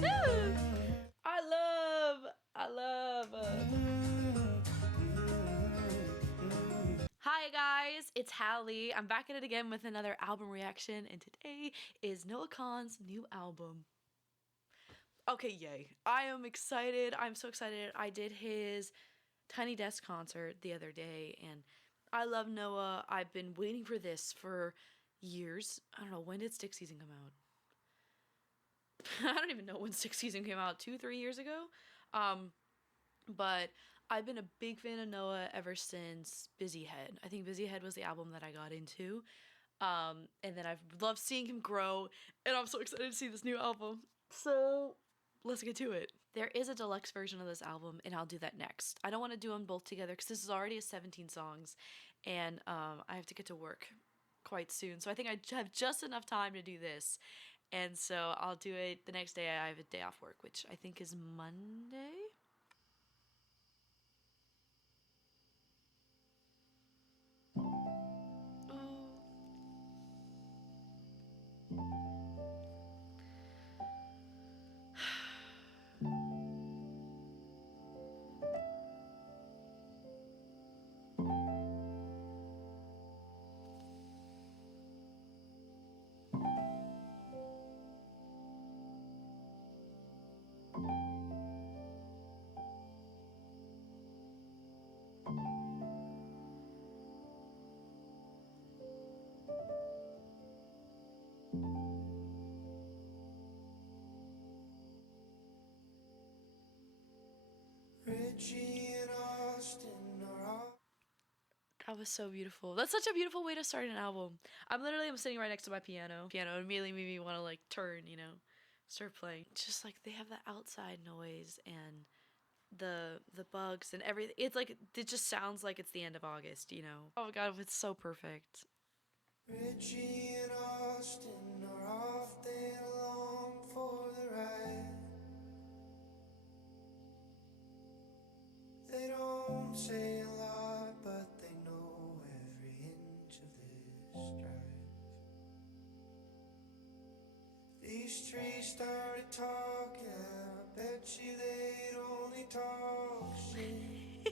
Hi guys, it's Hallie. I'm back at it again with another album reaction, and today is Noah Kahan's new album. Okay, yay. I am excited. I'm so excited. I did his Tiny Desk concert the other day, and I love Noah. I've been waiting for this for years. I don't know, when did Stick Season come out? I don't even know when Stick Season came out, 2-3 years ago? But I've been a big fan of Noah ever since Busy Head. I think Busy Head was the album that I got into. And then I've loved seeing him grow, and I'm so excited to see this new album. So let's get to it. There is a deluxe version of this album, and I'll do that next. I don't want to do them both together because this is already 17 songs, and I have to get to work quite soon. So I think I have just enough time to do this. And so I'll do it the next day. I have a day off work, which I think is Monday. That was so beautiful. That's such a beautiful way to start an album. I'm sitting right next to my piano. Piano immediately made me want to like turn, you know, start playing. Just like they have the outside noise and the bugs and everything. It's like it just sounds like it's the end of August, you know. Oh my god, it's so perfect. Richie and Austin are often along for the ride. They don't say a lot, but they know every inch of this drive. These trees started talking, I bet you they'd only talk shit.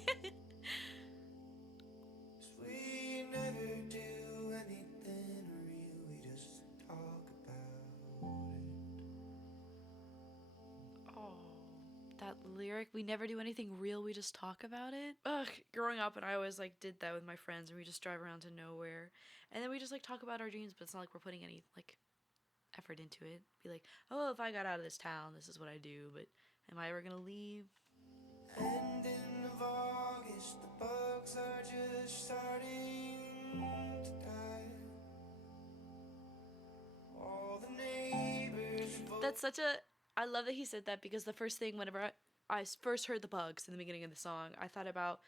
'Cause we never do anything real, we just talk about it. Oh. That lyric, we never do anything real, we just talk about it. Ugh, growing up, and I always like did that with my friends, and we just drive around to nowhere, and then we just like talk about our dreams, but it's not like we're putting any like effort into it. Be like, oh, if I got out of this town, this is what I do, but am I ever gonna leave? Ending of August, the bugs are just starting to die. All the neighbors. That's such a. I love that he said that, because the first thing whenever I first heard the bugs in the beginning of the song, I thought about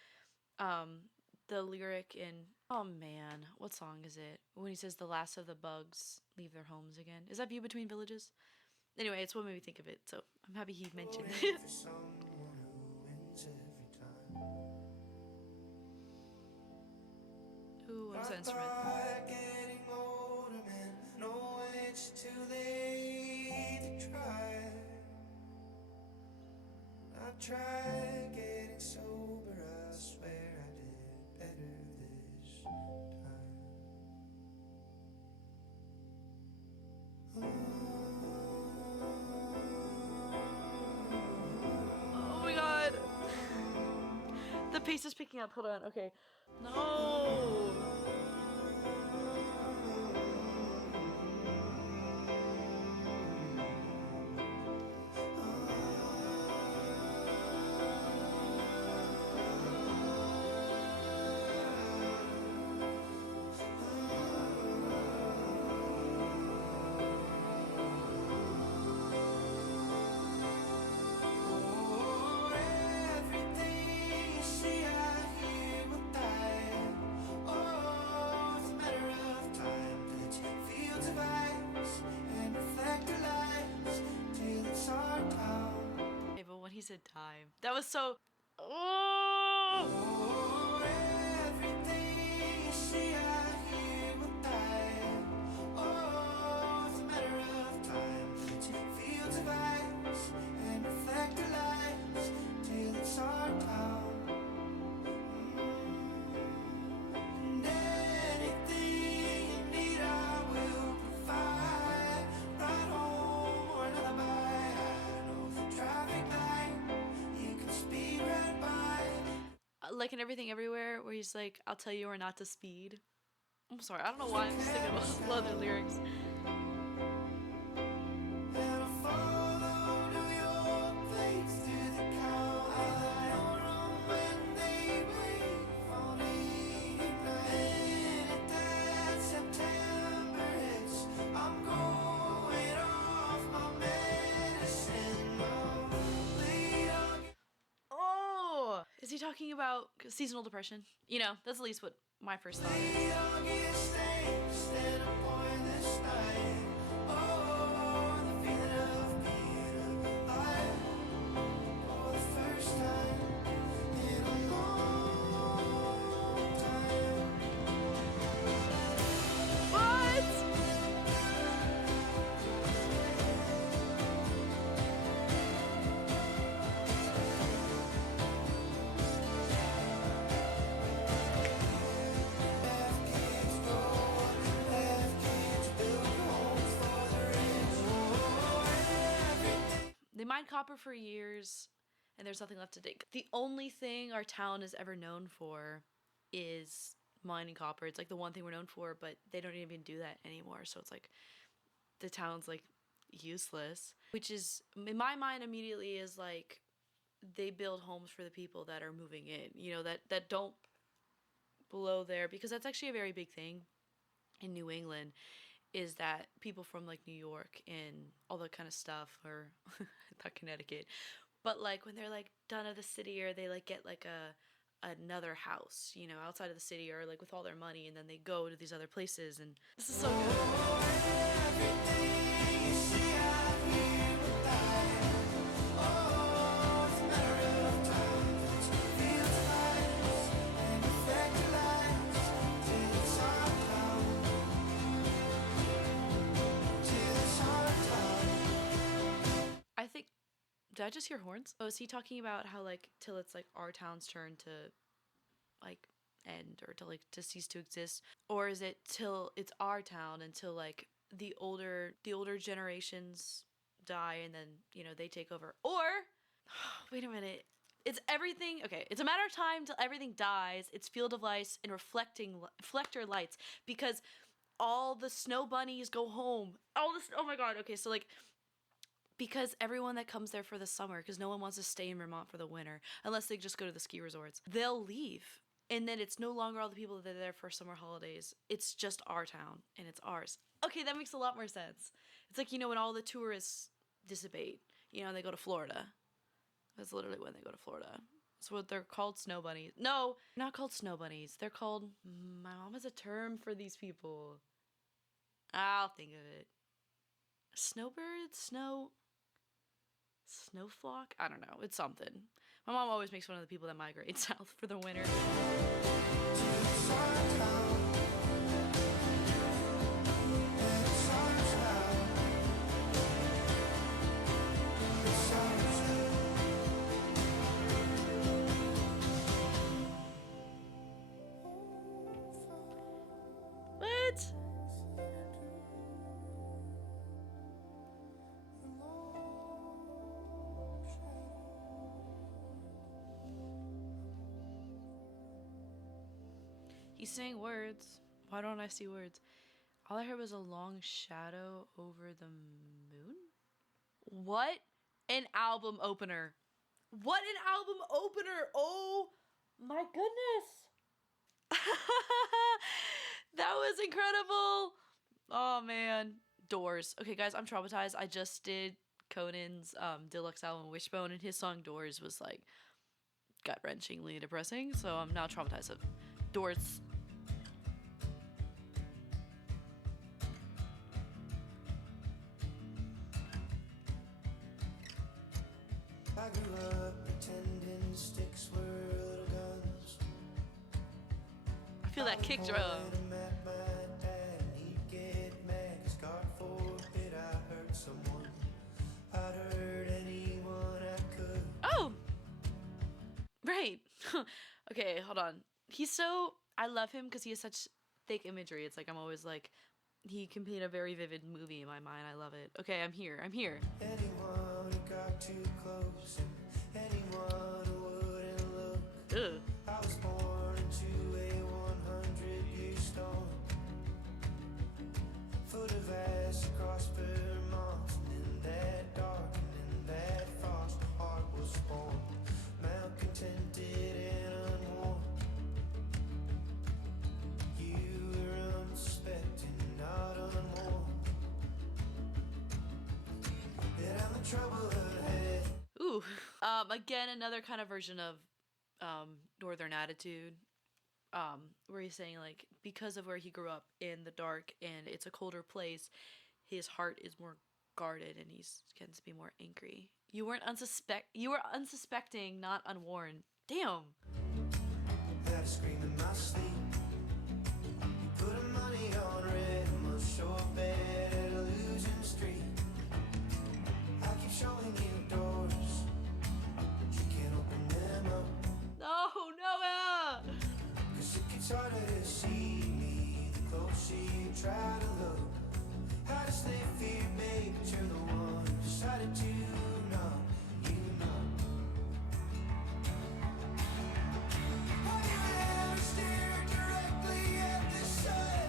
the lyric in, oh man, what song is it? When he says the last of the bugs leave their homes again. Is that View Between Villages? Anyway, it's what made me think of it, so I'm happy he mentioned it. Ooh, what is that instrument? Getting older, man, know it's too late to try. I tried getting sober, I swear I did better this time. Oh my god! The pace is picking up, hold on, okay. No! When he said time, that was so. Oh, everything you see out here will die. Oh, it's a matter of time. Fields of ice like in Everything Everywhere, where he's like, "I'll tell you or not to speed." I'm sorry, I don't know why I'm just thinking about other lyrics. Oh, is he talking about seasonal depression? You know, that's at least what my first thought is. What? They mined copper for years, and there's nothing left to dig. The only thing our town is ever known for is mining copper. It's like the one thing we're known for, but they don't even do that anymore. So it's like the town's like useless, which is in my mind immediately is like they build homes for the people that are moving in, you know, that don't below there, because that's actually a very big thing in New England, is that people from like New York and all that kind of stuff, or not Connecticut, but like when they're like done at the city, or they like get like another house, you know, outside of the city, or like with all their money, and then they go to these other places, and this is so good. I think, did I just hear horns? Oh, is he talking about how like till it's like our town's turn to like end, or to like to cease to exist, or is it till it's our town until like the older generations die, and then, you know, they take over? Or wait a minute, it's everything. Okay, it's a matter of time till everything dies. It's field of lights and reflector lights, because all the snow bunnies go home. All this. Oh my god. Okay, so like, because everyone that comes there for the summer, because no one wants to stay in Vermont for the winter unless they just go to the ski resorts, they'll leave. And then it's no longer all the people that are there for summer holidays. It's just our town, and it's ours. Okay, that makes a lot more sense. It's like, you know, when all the tourists dissipate, you know, they go to Florida. That's literally when they go to Florida. That's what they're called, snow bunnies. No, not called snow bunnies. They're called, my mom has a term for these people. I'll think of it. Snowbirds? Snowflock? I don't know. It's something. My mom always makes fun of the people that migrate south for the winter. What? He's saying words. Why don't I see words? All I heard was a long shadow over the moon? What an album opener. What an album opener. Oh my goodness. That was incredible. Oh man. Doors. Okay guys, I'm traumatized. I just did Conan's deluxe album Wishbone, and his song Doors was like gut-wrenchingly depressing, so I'm now traumatized of Doors. I grew up pretending sticks were little guns. I feel that kick drum. Oh! Right. Okay, hold on. I love him because he has such thick imagery. It's like I'm always like, he can paint a very vivid movie in my mind. I love it. Okay, I'm here. Anyone who got too close, and anyone who wouldn't look. Ugh. I was born into a 100-year storm, foot of ass across Vermont. And in that dark and in that frost, a heart was born, malcontented and unworn. You were unsuspecting, not unwarned, that I'm the trouble ahead. Ooh. Again, another kind of version of Northern Attitude. Where he's saying like because of where he grew up in the dark and it's a colder place, his heart is more guarded and he's tends to be more angry. You were unsuspecting, not unwarned. Damn. Had to scream in my sleep. You put money on red, must show up at a losing streak. I keep showing you doors, but you can't open them up. No, Noah. 'Cause it gets harder to see me the closer you try to look. How to stay fear, babe, but you're the one who decided to know, you know. Have you ever stared directly at the sun?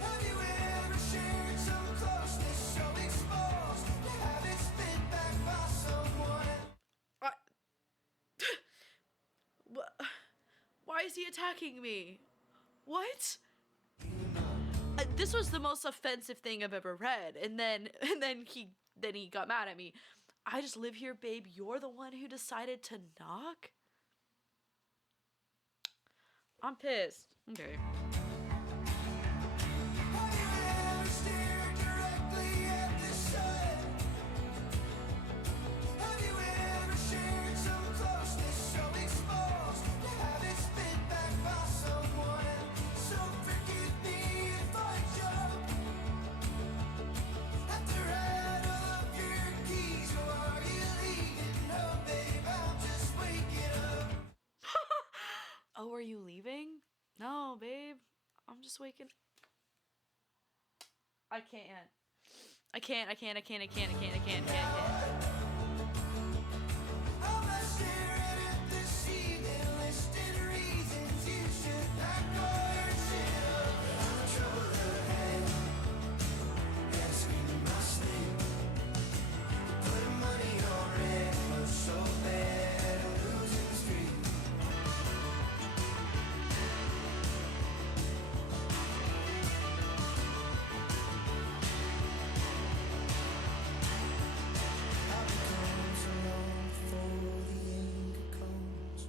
Have you ever shared some closeness so exposed to have it spit back by someone? Why is he attacking me? What? This was the most offensive thing I've ever read, and then he got mad at me. I just live here, babe. You're the one who decided to knock. I'm pissed. Okay. Have you ever stared directly at the sun? Have you ever shared some closeness so exposed to have it spit back by someone? So forgive me if I jump at the rattle of your keys. Or are you leaving? No, babe, I'm just waking up. Oh, are you leaving? No, babe. I'm just waking. I can't. I'm not staring at the ceiling, listing reasons you should pack all your shit up. I'm the trouble ahead. Yeah, scream in my sleep. Putting money on red, looks so bad, a losing streak. I'll be gone so long before the anger comes.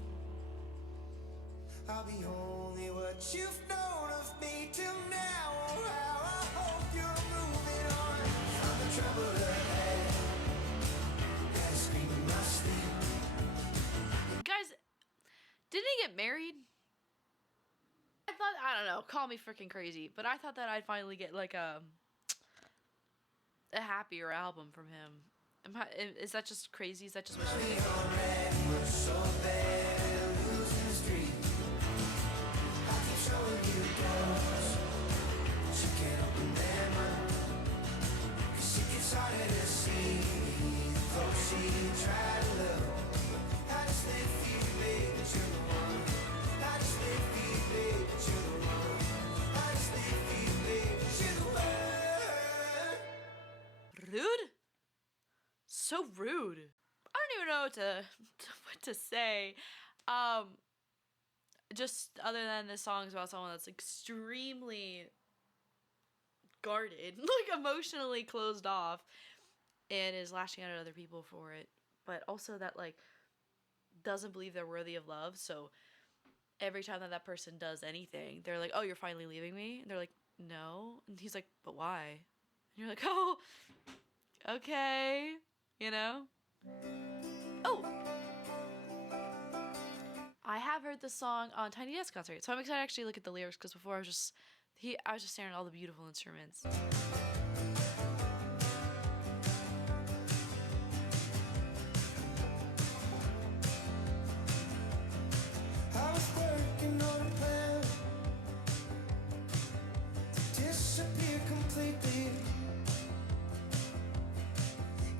I'll be only what you've known of me till now. Oh, how I hope you're moving on. I'm the trouble ahead. Gotta scream in my sleep. Guys, didn't he get married? I don't know, call me freaking crazy, but I thought that I'd finally get like a happier album from him. Is that just crazy? Is that just wishful Money thinking? on red, looks so bad, a losing streak. I keep showing you doors, but you can't open them up. 'Cause it gets harder to see the closer you try to look. I just live for you, babe, but you're the one. I just live for you, babe, but you're the one. I just live for you, babe, but you're the one. Rude? So rude. I don't even know what to say. Just other than this song's about someone that's extremely guarded, like emotionally closed off, and is lashing out at other people for it, but also that like doesn't believe they're worthy of love. So every time that person does anything, they're like, "Oh, you're finally leaving me," and they're like, "No," and he's like, "But why?" And you're like, "Oh, okay," you know. Oh, I have heard this song on Tiny Desk concert, so I'm excited to actually look at the lyrics because before I was just staring at all the beautiful instruments. I was working on a plan to disappear completely.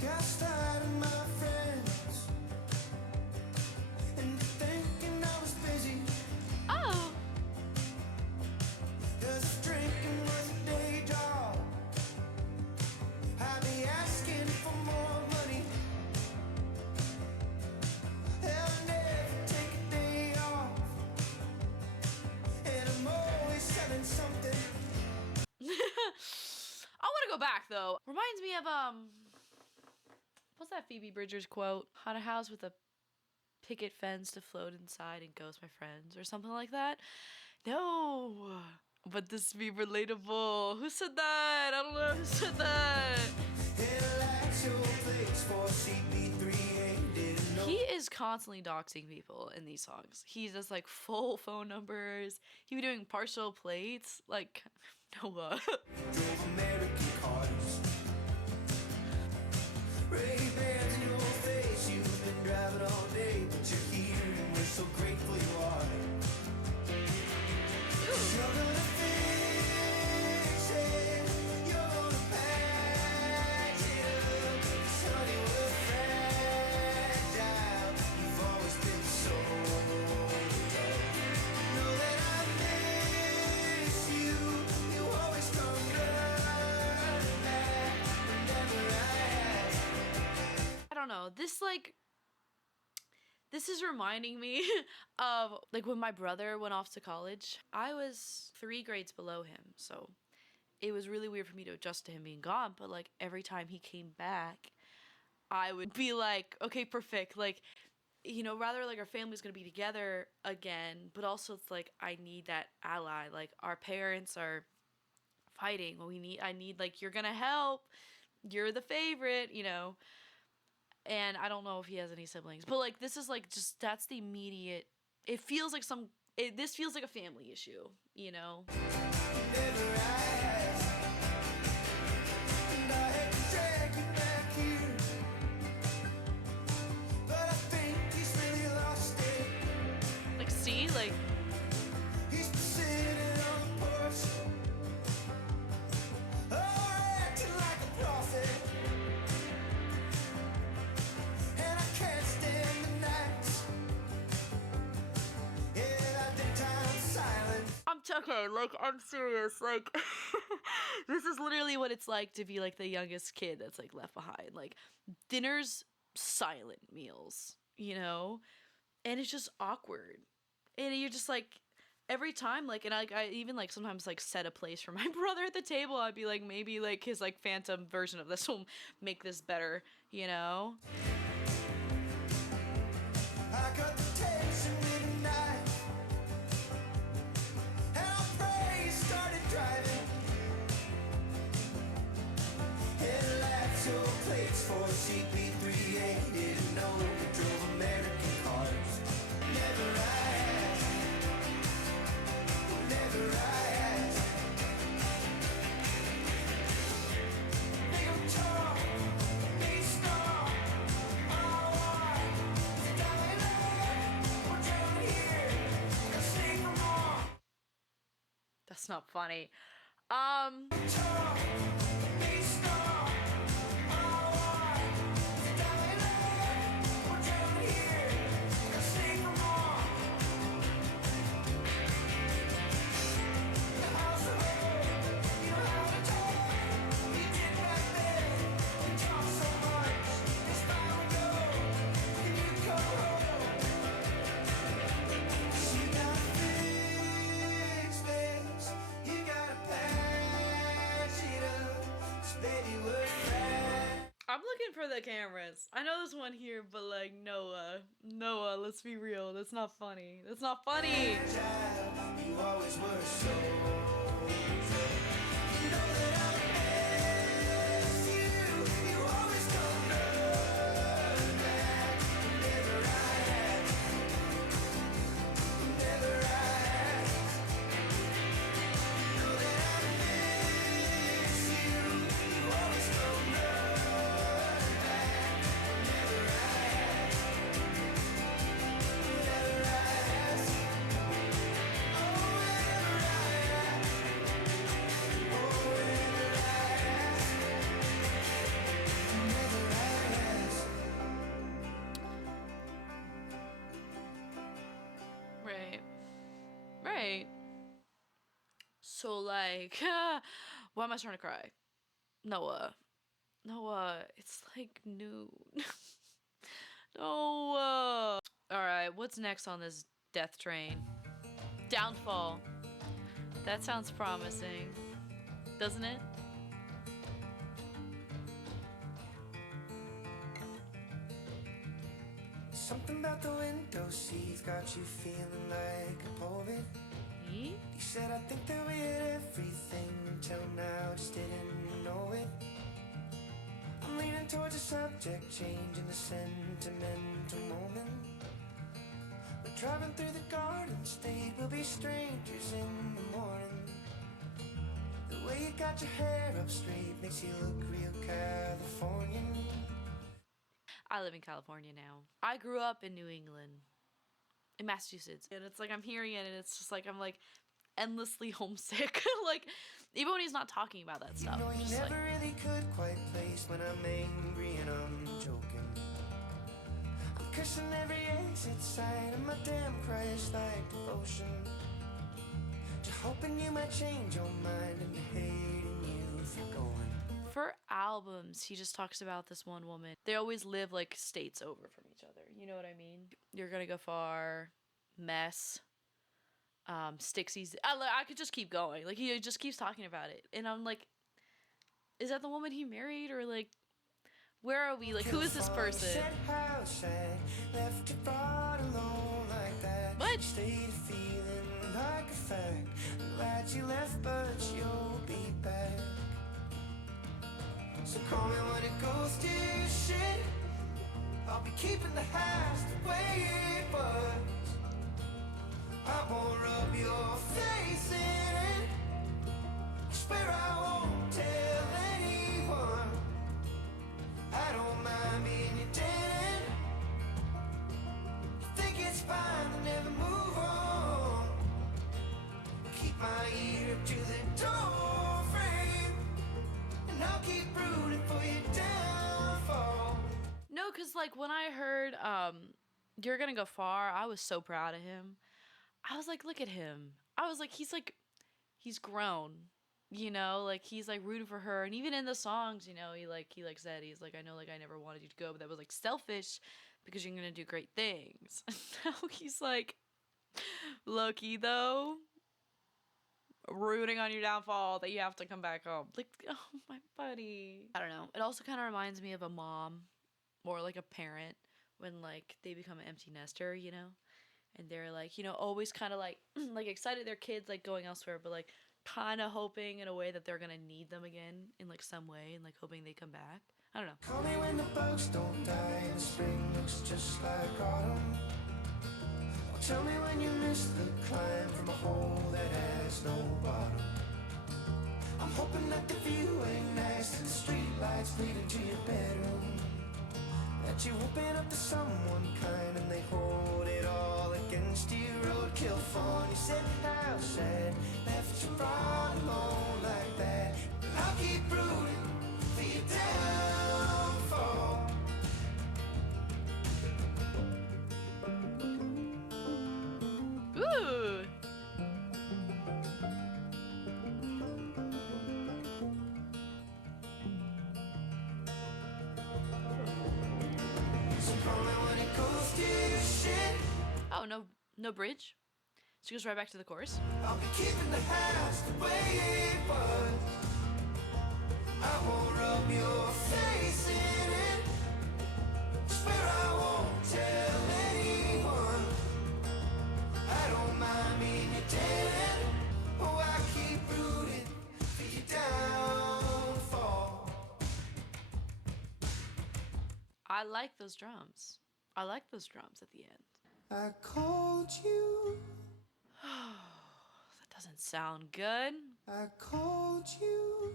Got started my friends, and if they reminds me of what's that Phoebe Bridgers quote? On a house with a picket fence to float inside and ghost my friends or something like that. No, but this be relatable. Who said that? I don't know who said that. He is constantly doxing people in these songs. He's just like full phone numbers. He be doing partial plates. Like, Noah. Ray-Bans in your face, you've been driving all day, but you're here and we're so grateful you are. You're gonna fix it, you're gonna patch it up. 'Cause honey, we're fragile, you've always been so tough. Know that I miss you, you always come running back whenever I ask. I don't know. This is reminding me of like when my brother went off to college. I was 3 grades below him, so it was really weird for me to adjust to him being gone. But like every time he came back, I would be like, okay, perfect. Like, you know, rather like our family's gonna be together again, but also it's like I need that ally. Like our parents are fighting. I need like you're gonna help. You're the favorite, you know. And I don't know if he has any siblings, but like this is like just that's the immediate. It feels like this feels like a family issue, you know. Never asked, and I had to drag you back here, but I think he's really lost it. Like see, like He's been sitting on the porch, acting like a prophet, and I can't stand the nights in our daytime silence. okay, like I'm serious, like this is literally what it's like to be like the youngest kid that's like left behind. Like dinner's silent meals, you know, and it's just awkward, and you're just like every time like and I even like sometimes like set a place for my brother at the table. I'd be like maybe like his like phantom version of this will make this better, you know. I got the tension with a knife, and I pray you started driving. Headlights or plates for CP38, didn't know we drove American cars. Never asked, never asked. They don't talk, they stop. All right, darling, we're down here. Gonna sing them all. That's not funny. Talk, they stop. All right, darling, we're down here. Gonna sing them all. The house of hope, you know how to talk. You did back then. You talk so much. It's time to go. Can you come home? You got fixed things. You gotta patch it up. 'Cause baby, we're fat. I'm looking for the cameras. I know there's one here, but like Noah, let's be real. That's not funny. That's not funny. Child, you always were so. You know that I miss you. You always come running back. Never asked. Never asked. Know that I miss you. You always come running back. Never asked. Never asked. Oh, whenever I ask. Oh, whenever I ask. Never asked. Right. Right. So like, why am I starting to cry? Noah, it's like noon. Noah. All right, what's next on this death train? Downfall. That sounds promising, doesn't it? Something about the window seats got you feeling like a poet. Me? You said I think that we had everything until now, just didn't know it. I'm leaning towards a subject change in the sentimental moment. We're driving through the Garden State, we'll be strangers in the morning. The way you got your hair up straight makes you look real Californian. I live in California now. I grew up in New England, in Massachusetts, and it's like I'm hearing it, and it's just like I'm like endlessly homesick. Like even when he's not talking about that stuff, You know I'm you just never like, really could quite place when I'm angry and I'm joking. I'm cursing every exit sign of my damn Christ-like devotion. Just hoping you might change your mind and hating you for going. for albums, he just talks about this one woman. They always live like states over from each other. You know what I mean? You're gonna go far, mess, Stixie's. I could just keep going. Like he just keeps talking about it, and I'm like, is that the woman he married, or like, where are we? Like, who is this person? Said how sad, left you brought alone like that. What? You stayed feeling like a fact. Glad you left, but you'll be back. So call me when it goes to shit. I'll be keeping the house the way it was. I won't rub your face in it. Swear I won't tell anyone. I don't mind being your tenant. You think it's fine to never move on. Keep my ear up to the door frame, and I'll keep rooting for your downfall. No, cause like when I heard You're Gonna Go Far, I was so proud of him. I was like, look at him. I was like, he's grown. You know, like he's like rooting for her, and even in the songs, you know, he said he's like, I know, like I never wanted you to go, but that was like selfish because you're gonna do great things. Now he's like, Loki though, rooting on your downfall that you have to come back home. Like, oh my buddy. I don't know. It also kind of reminds me of a mom or like a parent when like they become an empty nester, you know, and they're like, you know, always kind of like like excited their kids like going elsewhere, but like kind of hoping in a way that they're gonna need them again in like some way, and like hoping they come back. I don't know. Call me when the bugs don't die and the spring looks just like autumn. Or tell me when you miss the climb from a hole that has no bottom. I'm hoping that the view ain't nice and the street lights leading to your bedroom. That you open up to someone kind and they hold it all against you. Roadkill fun, you said how sad, left you brought alone like that. But I'll keep rooting for your downfall. Ooh. So call me when it goes to shit. Oh, no bridge. She goes right back to the chorus. I'll be keeping the house the way it was. I won't rub your face in it. Swear I won't tell anyone. I don't mind being your tenant. Oh, I keep rooting for your downfall. I like those drums. I like those drums at the end. I called you. That doesn't sound good. I called you.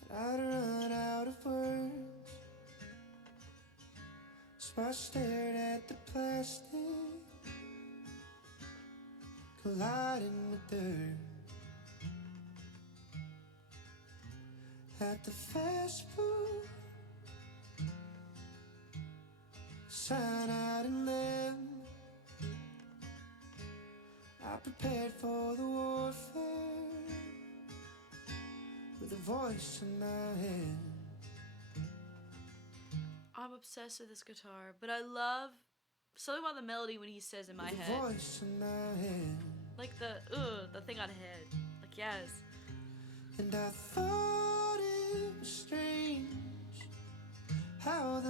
But I'd run out of words. So I stared at the plastic colliding with dirt. At the fast food sign out in them, I prepared for the warfare with a voice in my head. I'm obsessed with this guitar, but I love something about the melody when he says in my With a head. voice in my head. Like the thing on head. Like, yes. And I thought it was strange how the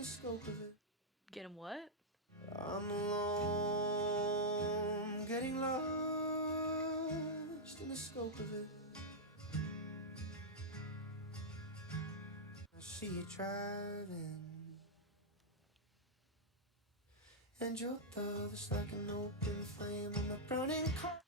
the scope of it. Get him what? I'm alone, getting lost in the scope of it. I see you driving, and your love is like an open flame on my burning car.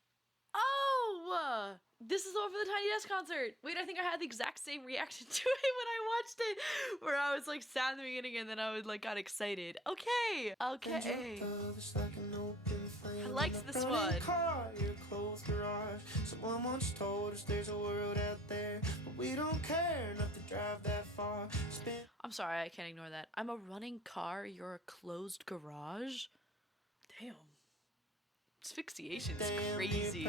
Oh! This is all for the Tiny Desk concert. Wait, I think I had the exact same reaction to it when I watched it, where I was like sad in the beginning and then I was like got excited. Okay, okay. I liked this one. Your closed garage. Someone once told us there's a world out there, but we don't care enough to drive that far. I'm sorry, I can't ignore that. I'm a running car, you're a closed garage? Damn. Asphyxiation is crazy.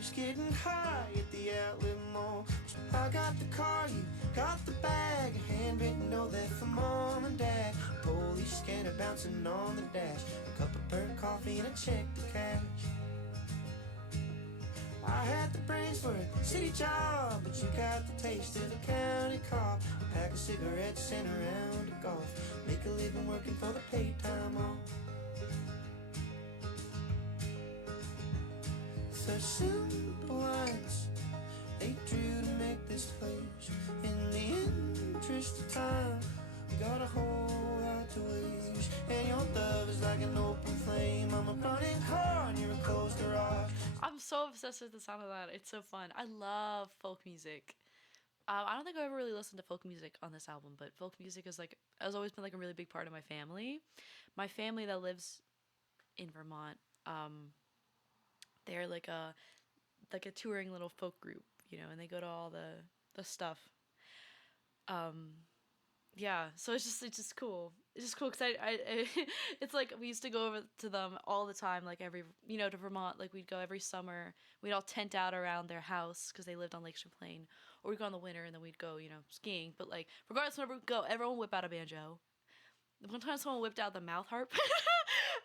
Just getting high at the outlet mall. I got the car, you got the bag. A handwritten note that from mom and dad. Police scanner bouncing on the dash. A cup of burnt coffee and a check to cash. I had the brains for a city job, but you got the taste of a county cop. A pack of cigarettes and a round of golf. Make a living working for the paid time off. Such simple lines they drew to make this place. In the interest of time, we got a whole lot to waste. And your love is like an open flame. I'm a running car and you're a closed garage. I'm so obsessed with the sound of that. It's so fun. I love folk music. I don't think I've ever really listened to folk music on this album, but folk music is like has always been like a really big part of my family. My family that lives in Vermont, they're like a touring little folk group, you know, and they go to all the stuff. Yeah, so it's just cool. It's just cool because I it's like we used to go over to them all the time, like every, you know, to Vermont. Like we'd go every summer. We'd all tent out around their house because they lived on Lake Champlain, or we'd go in the winter and then we'd go, you know, skiing. But like regardless, whenever we go, everyone would whip out a banjo. One time someone whipped out the mouth harp.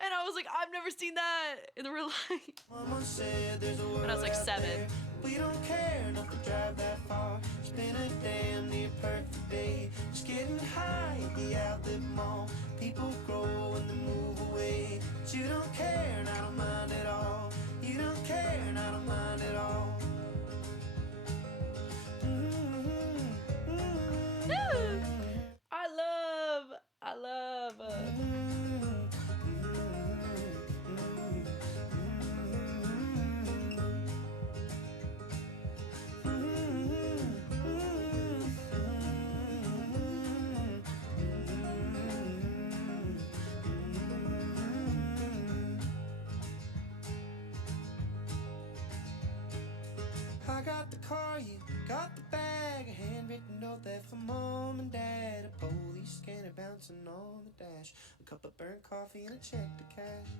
And I was like, I've never seen that in the real life. Mama said there's a world When I was like out 7. there. We don't care enough to drive that far. It's been a damn near perfect day. Just getting high at the outlet mall. People grow and they move away. But you don't care and I don't mind at all. You don't care and I don't mind at all. Woo! I love. I got the car, you got the bag. A handwritten note there for mom and dad. A police scanner bouncing on the dash. A cup of burnt coffee and a check to cash.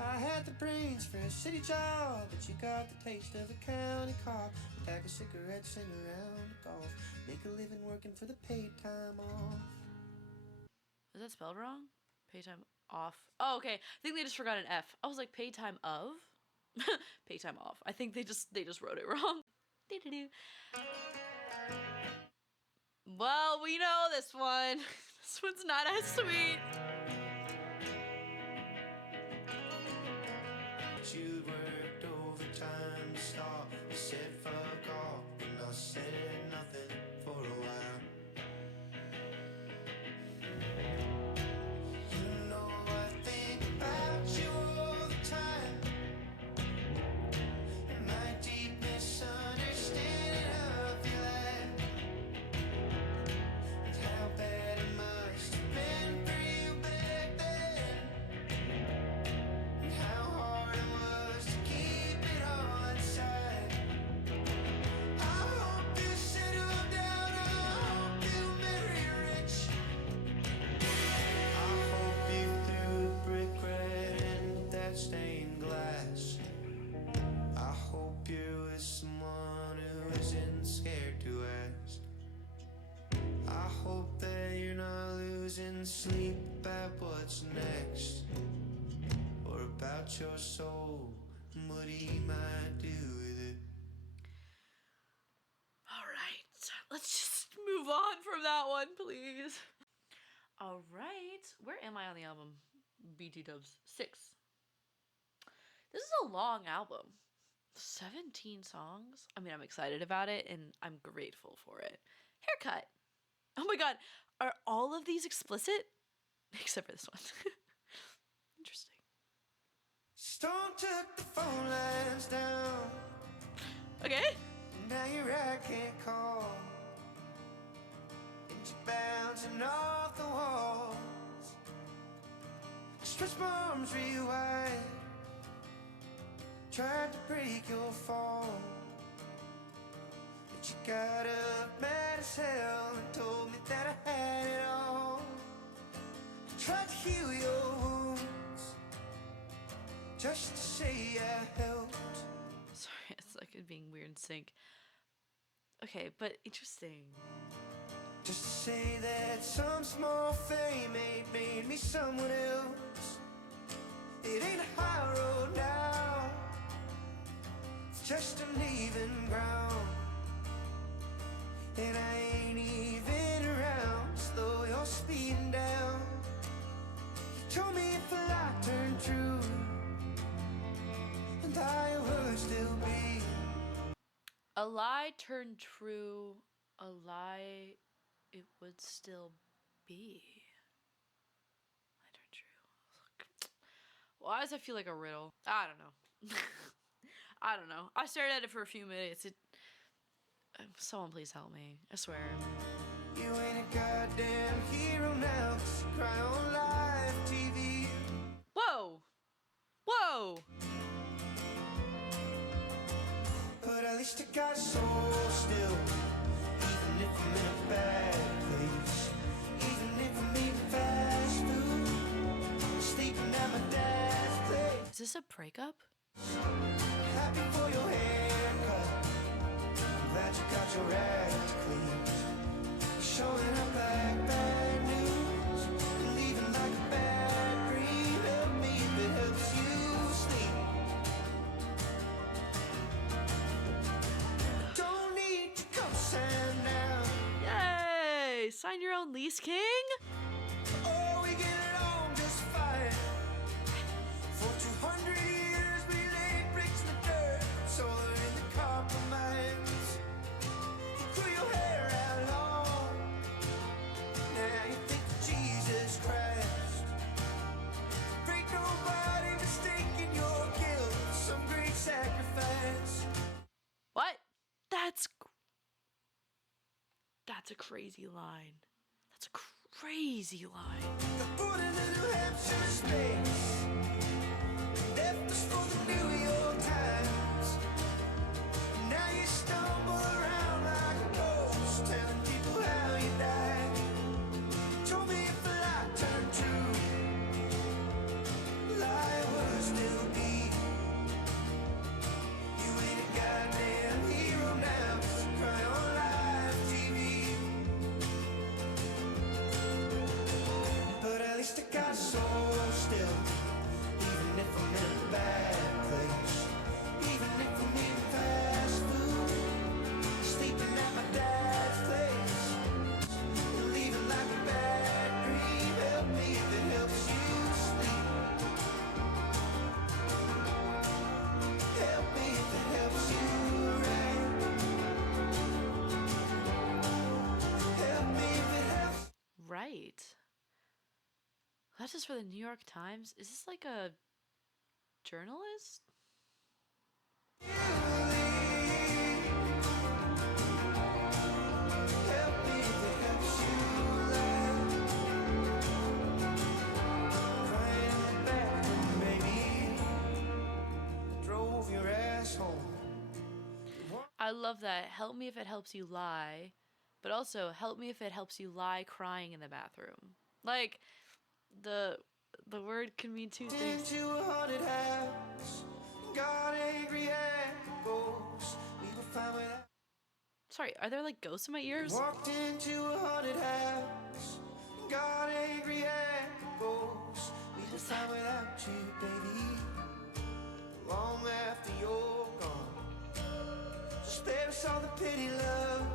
I had the brains for a city job, but you got the taste of a county cop. A pack of cigarettes and a round of golf. Make a living working for the paid time off. Is that spelled wrong? Pay time off. Oh, okay. I think they just forgot an F. I was like, pay time of? Pay time off. I think they just wrote it wrong. Well, we know this one. This one's not as sweet. You worked overtime to stop. You said fuck off, and I said nothing for a while. You know I think about you all the time. And my deep misunderstanding of your life, and how bad it must have been for you back then. And how hard it was to keep it all inside. I hope you settle down. I hope you marry rich. I hope you threw a brick right into that stained glass. I hope you're with someone who isn't scared to ask. I hope that you're not losing sleep about what's next, or about your soul and what he might do with it. All right. Let's just move on from that one, please. All right, where am I on the album? BT Dubs 6. This is a long album. 17 songs. I mean, I'm excited about it and I'm grateful for it. Haircut. Oh my god, are all of these explicit? Except for this one. Interesting. Storm took the phone lines down. Okay. Now you're I can't call. And you're bouncing off the walls. Stretch my arms real wide. Tried to break your fall. But you got up mad as hell and told me that I had it all. I tried to heal your wounds just to say I helped. Sorry, it's like it being weird in sync. Okay, but interesting. Just to say that some small fame ain't made me someone else. It ain't a high road now, it's just an even ground. And I ain't even around, slow you're speeding down. You told me if a lie turned true, and I would still be. A lie turned true, a lie it would still be. Lie turned true. Why does it feel like a riddle? I don't know. I don't know. I stared at it for a few minutes. Someone please help me. I swear. You ain't a goddamn hero now, 'cause you cry on live TV. Whoa! Whoa! But at least I got a soul still. Even if I'm in a bad place, even if I'm eating fast food, sleeping at my dad's place. Is this a breakup? Happy for your haircut, I'm glad you got your act clean. Showing up like bad news, and leaving like a bad dream. Help me if it helps you sleep. Don't need to go sign now. Yay! Sign your own lease, King? Oh, we get along just fine. For 200 years we laid bricks in the dirt, solar in the copper mines. You grew your hair out long, now you think of Jesus Christ. Break nobody mistaking your guilt for some great sacrifice. What? That's a crazy line. That's a crazy line. I put in the New Hampshire space. Death was for the New York Times. Now you stumble around like a ghost, telling people how you died. Told me if a lie turned true, lie would still be. You ain't a goddamn hero now, 'cause you cry on live TV. But at least I got a soul still. Even if I'm in a bad place, even if I'm eating fast food, sleeping at my dad's place, and leaving like a bad dream. Help me if it helps you sleep. Help me if it helps you right. Help me if it helps. Right. That's just for the New York Times. Is this like a journalist? I love that. Help me if it helps you lie, but also help me if it helps you lie crying in the bathroom. Like the word can mean two things. Into a haunted house, got angry at ghosts. We were fine without. Sorry, are there like ghosts in my ears? Walked into a haunted house, got angry at ghosts. We were fine without you, baby. Long after you're gone, so spare us all the pity, love.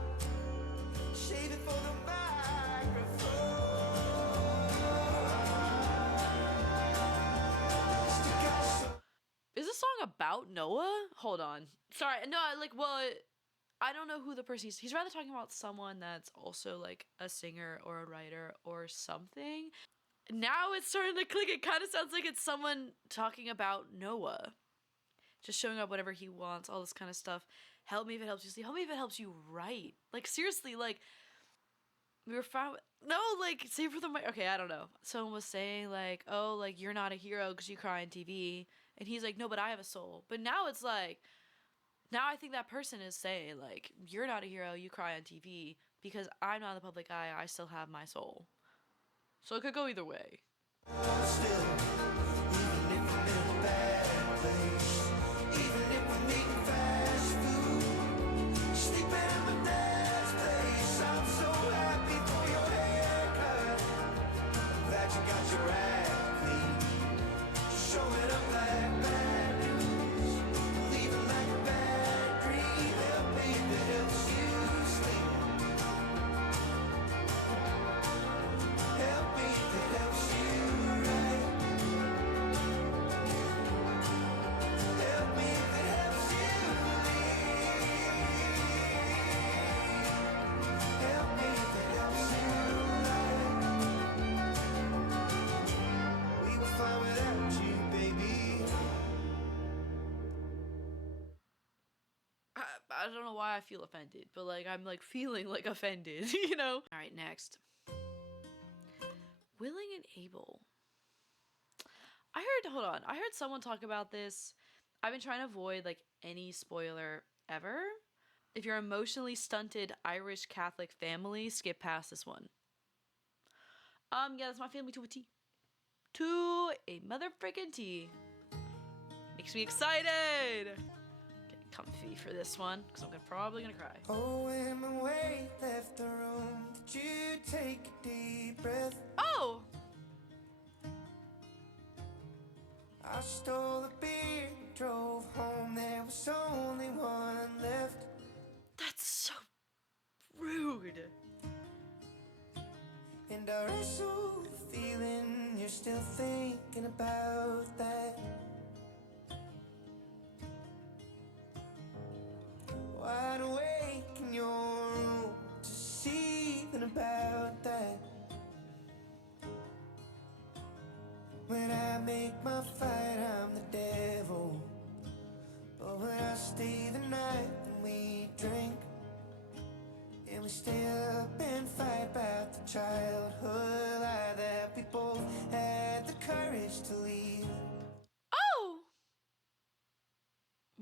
Save it for the microphone. Stick out so Is this song about Noah? Hold on. Sorry, no, I don't know who the person is. He's rather talking about someone that's also like a singer or a writer or something. Now it's starting to click. It kind of sounds like it's someone talking about Noah. Just showing up whatever he wants, all this kind of stuff. Help me if it helps you sleep. Help me if it helps you write. Like, seriously, like, we were found. No, like, save for the mic. Okay, I don't know. Someone was saying, like, oh, like, you're not a hero because you cry on TV. And he's like, no, but I have a soul. But now it's like, now I think that person is saying, like, you're not a hero, you cry on TV because I'm not in the public eye, I still have my soul. So it could go either way. still, even if I'm in a bad place, even if I'm eating fast food, sleeping at my dad's place. I'm so happy for your haircut, that you got your act clean, showing up like bad news, leaving like a bad dream. Help me if it helps you sleep. Help me if it helps you write. Help me if it helps you leave. Help me if it helps you write. We were fine without you, baby. I don't know why I feel offended, but like I'm like feeling like offended, you know? All right, next. Willing and able. Hold on. I heard someone talk about this. I've been trying to avoid like any spoiler ever. If you're emotionally stunted Irish Catholic family, skip past this one. Yeah, that's my family to a T. To a mother freaking T. Makes me excited. Get comfy for this one, because I'm probably gonna cry. Oh, when my weight left the room, did you take a deep breath? Oh! I stole a beer, drove home, there was only one left. That's so rude. And I wrestle the feeling you're still thinking about that. Wide awake in your room, just seething about that. When I make my fight, I'm the devil. But when I stay the night, then we drink. And we stay up and fight about the childhood lie that we both had the courage to leave. Oh!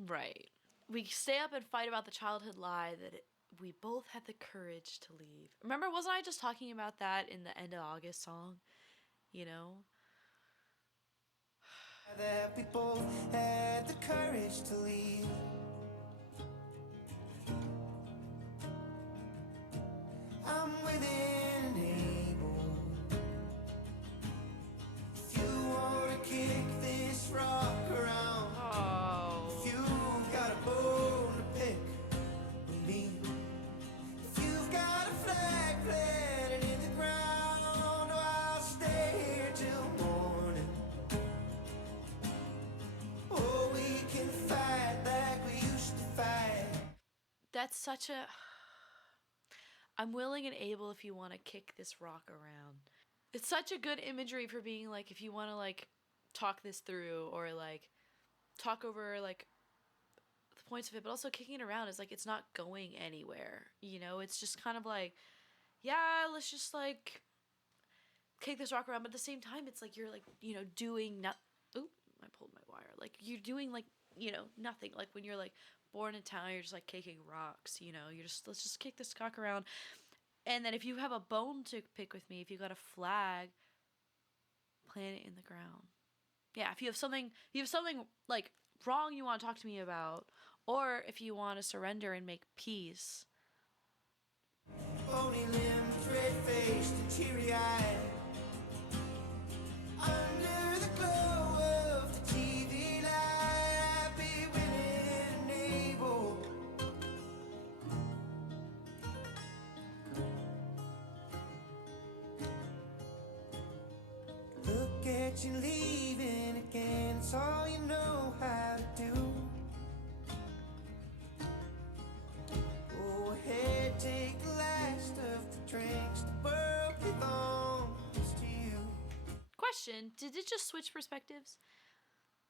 Right. We stay up and fight about the childhood lie that we both had the courage to leave. Remember, wasn't I just talking about that in the End of August song? You know? That we both had the courage to leave. I'm willing and able. If you wanna kick this rock around, Oh. if you've got a bone to pick with me, if you've got a flag planted in the ground, oh, I'll stay here till morning. Oh, we can fight like we used to fight. That's such a... I'm willing and able if you want to kick this rock around. It's such a good imagery for being like, if you want to like talk this through or like talk over like the points of it, but also kicking it around is like, it's not going anywhere. You know, it's just kind of like, yeah, let's just like kick this rock around. But at the same time, it's like, you're like, you know, doing Oop, I pulled my wire. Like you're doing like, you know, nothing. Like when you're like born in town, you're just like kicking rocks, you know, let's just kick this cock around. And then if you have a bone to pick with me, if you got a flag, plant it in the ground. Yeah, if you have something like wrong you want to talk to me about, or if you want to surrender and make peace. Bony limbs, red faced and teary eyed. Under the glow of the TV light, I'd be willing and able. catch you leaving again. It's all you know how to do. Go ahead, take the last of the drinks. The world belongs to you. Question, did it just switch perspectives?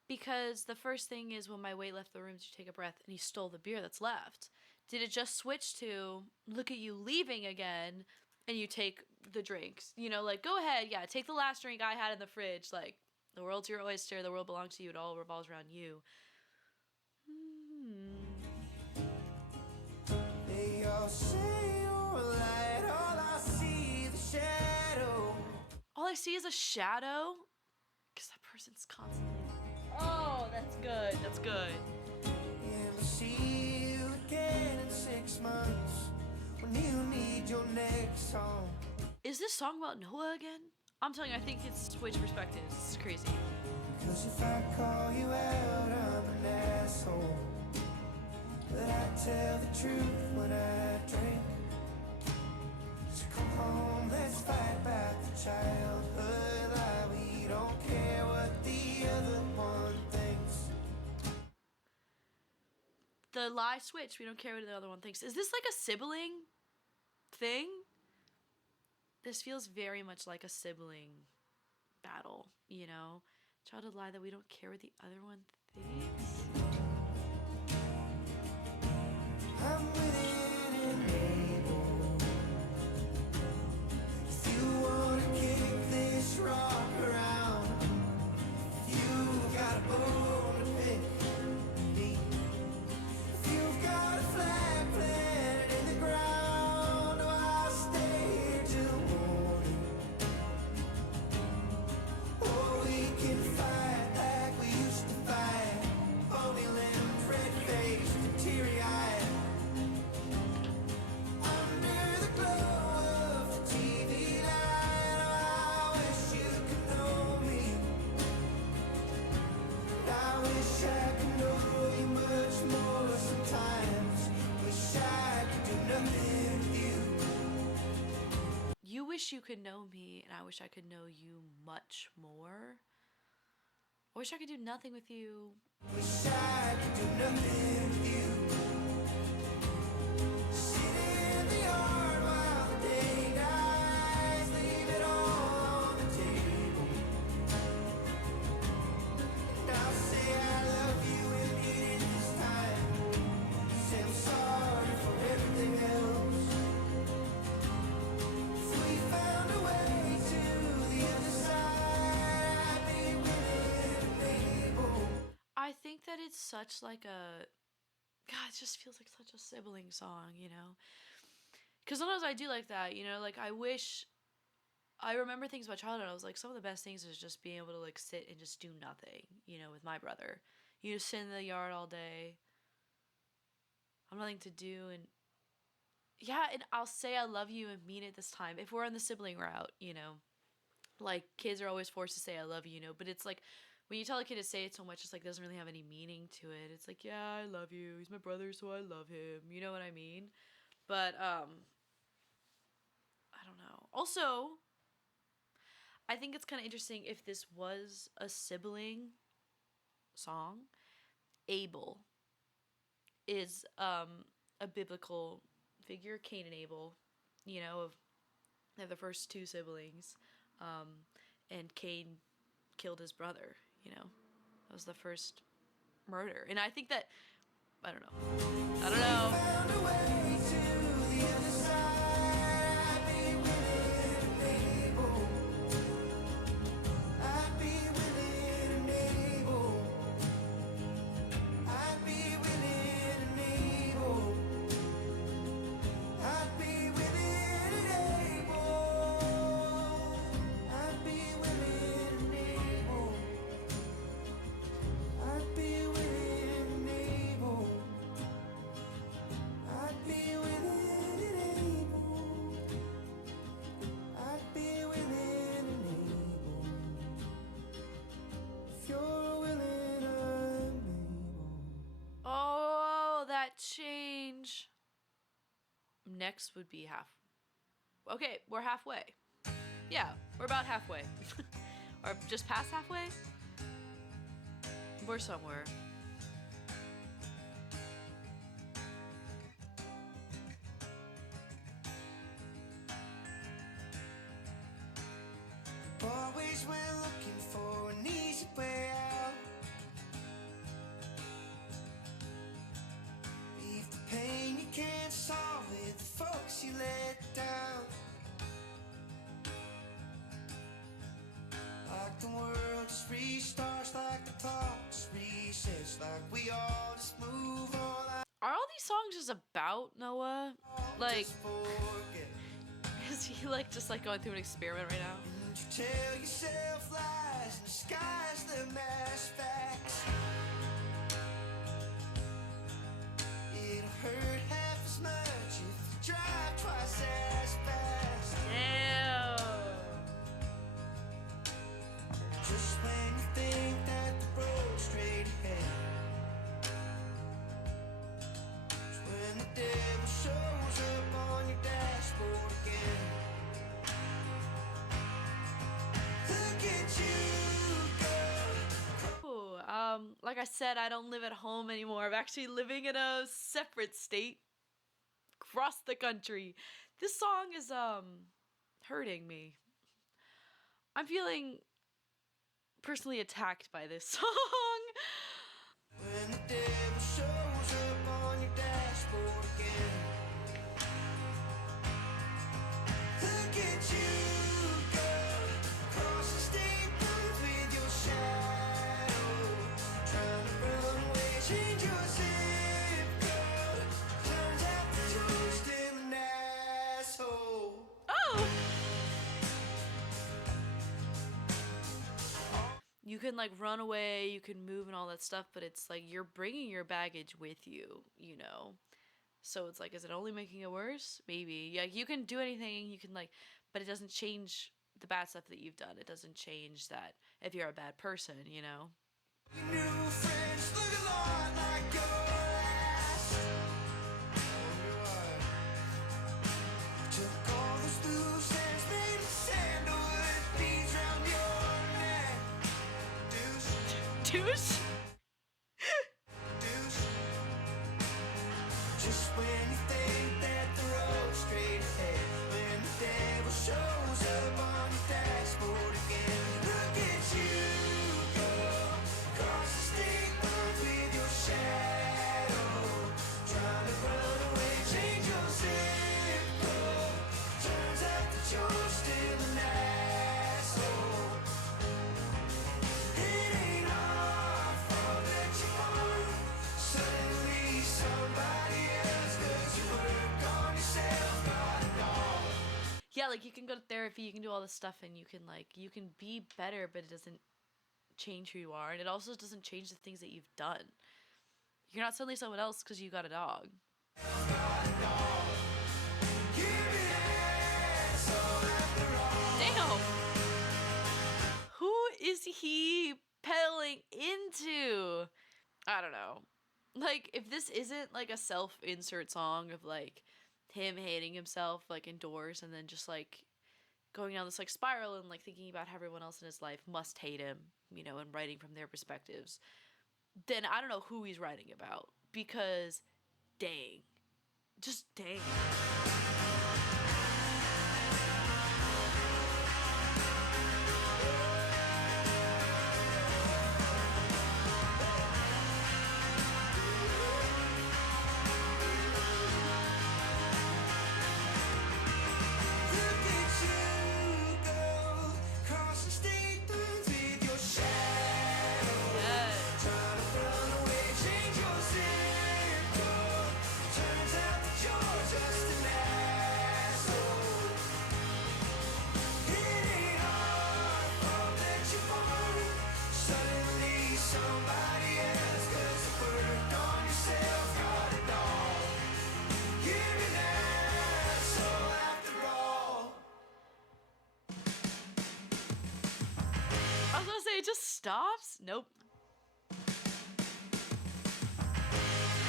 Because the first thing is when my weight left the room to take a breath and he stole the beer that's left. Did it just switch to look at you leaving again and you take the drinks? You know, like, go ahead, yeah, take the last drink I had in the fridge. Like, the world's your oyster, the world belongs to you, it all revolves around you. They all say you're a light, all I see is a shadow. All I see is a shadow? Because that person's constantly... Oh, that's good, that's good. Yeah, we'll see you again in 6 months when you need your next song. Is this song about Noah again? I'm telling you, I think it's switch perspectives. This is crazy. Cause if I call you out, I'm an asshole. But I tell the truth when I drink. So come home, let's fight about the childhood lie. We don't care what the other one thinks. The lie switch, we don't care what the other one thinks. Is this like a sibling thing? This feels very much like a sibling battle, you know? Childhood lie that we don't care what the other one thinks. I'm willing and able. If you wanna kick this rock around, if you got a bone to pick me, if you've got a flag planted in the ground, oh, I'll stay here till morning. Or we can fight like we used to fight, pony limbs, red faced and teary eyed. Under the glow of the TV light, oh, I wish you could know me. I wish I could know you much more sometimes. Wish I could do nothing with you. You wish you could know me, and I wish I could know you much more. I wish I could do nothing with you. Wish I could do nothing with you. Sit in the yard while the day dies. Leave it all on the table. And I'll say I love you and mean it this time. Say I'm sorry for everything else. If we found a way to the other side, I'd be willing and able. I think that it's such like a... God, it just feels like such a sibling song, you know? Because sometimes I do like that, you know? Like, I wish... I remember things about childhood. I was like, some of the best things is just being able to, like, sit and just do nothing, you know, with my brother. You just sit in the yard all day. I have nothing to do, and... Yeah, and I'll say I love you and mean it this time. If we're on the sibling route, you know? Like, kids are always forced to say I love you, you know? But it's like... When you tell a kid to say it so much, it's like, doesn't really have any meaning to it. It's like, yeah, I love you. He's my brother, so I love him. You know what I mean? But, I don't know. Also, I think it's kind of interesting if this was a sibling song. Abel is, a biblical figure, Cain and Abel, you know, they're the first two siblings. And Cain killed his brother, you know. That was the first murder. And I think that... I don't know. I don't know. Found a way to the other side. I'd be willing and able. I'd be willing and able. I'd be willing and able. I'd be willing and able. I'd be willing and able. I'd be willing and able. I'd be willing and able. I'd be willing and able. If you're willing, I'm able. Oh, that change. Next would be half. Okay, we're halfway. Yeah, we're about halfway. Or just past halfway? We're somewhere. Always went looking for an easy way out. Leave the pain you can't solve with the folks you let down. Like the world just restarts, like the clock just resets, like we all just move on. Are all these songs just about Noah? Like, Just forget. is he like just like going through an experiment right now? And you tell yourself lies and disguise them as facts. It'll hurt half as much if you drive twice as fast. Ew. Just when you think that the road's straight ahead, it's when the devil shows up on your dashboard again. Look at you go. Ooh, like I said, I don't live at home anymore. I'm actually living in a separate state across the country. This song is hurting me. I'm feeling personally attacked by this song. When the devil shows up on your dashboard again. Look at you go, cross the state lines with your shadow, trying to run away, change your zip code. Turns out that you're still an asshole. Oh! You can like run away, you can move and all that stuff, but it's like you're bringing your baggage with you, you know? So it's like, is it only making it worse? Maybe. Yeah, you can do anything, you can like, but it doesn't change the bad stuff that you've done. It doesn't change that if you're a bad person, you know? Your new friends look a lot like your last. Wonder why. Took all those loose ends, made of sandalwood beads round your neck. Deuce, Douche? deuce. Just when you think that the road's straight ahead, when the devil shows up on your dashboard again. Look at you go, cross the state lines with your shadow, trying to run away, change your zip code. Turns out that you're still an asshole. It ain't our fault that you want suddenly somebody else, 'cause you work on yourself, not at all. Yeah, like you can go to therapy, you can do all this stuff, and you can be better, but it doesn't change who you are, and it also doesn't change the things that you've done. You're not suddenly someone else because you got a dog. Damn! Who is he peddling into? I don't know. Like, if this isn't like a self-insert song of like him hating himself like indoors and then just like going down this like spiral and like thinking about how everyone else in his life must hate him, you know, and writing from their perspectives, then I don't know who he's writing about, because dang. Just dang. Look at you go, cross the state lines with your shadow, Yes. trying to run away, change your zip code. Turns out that you're just an asshole. It ain't our fault that you're born suddenly somebody else, 'cause you worked on yourself, got it all. You're an asshole after all. I was gonna say it just stops. Nope.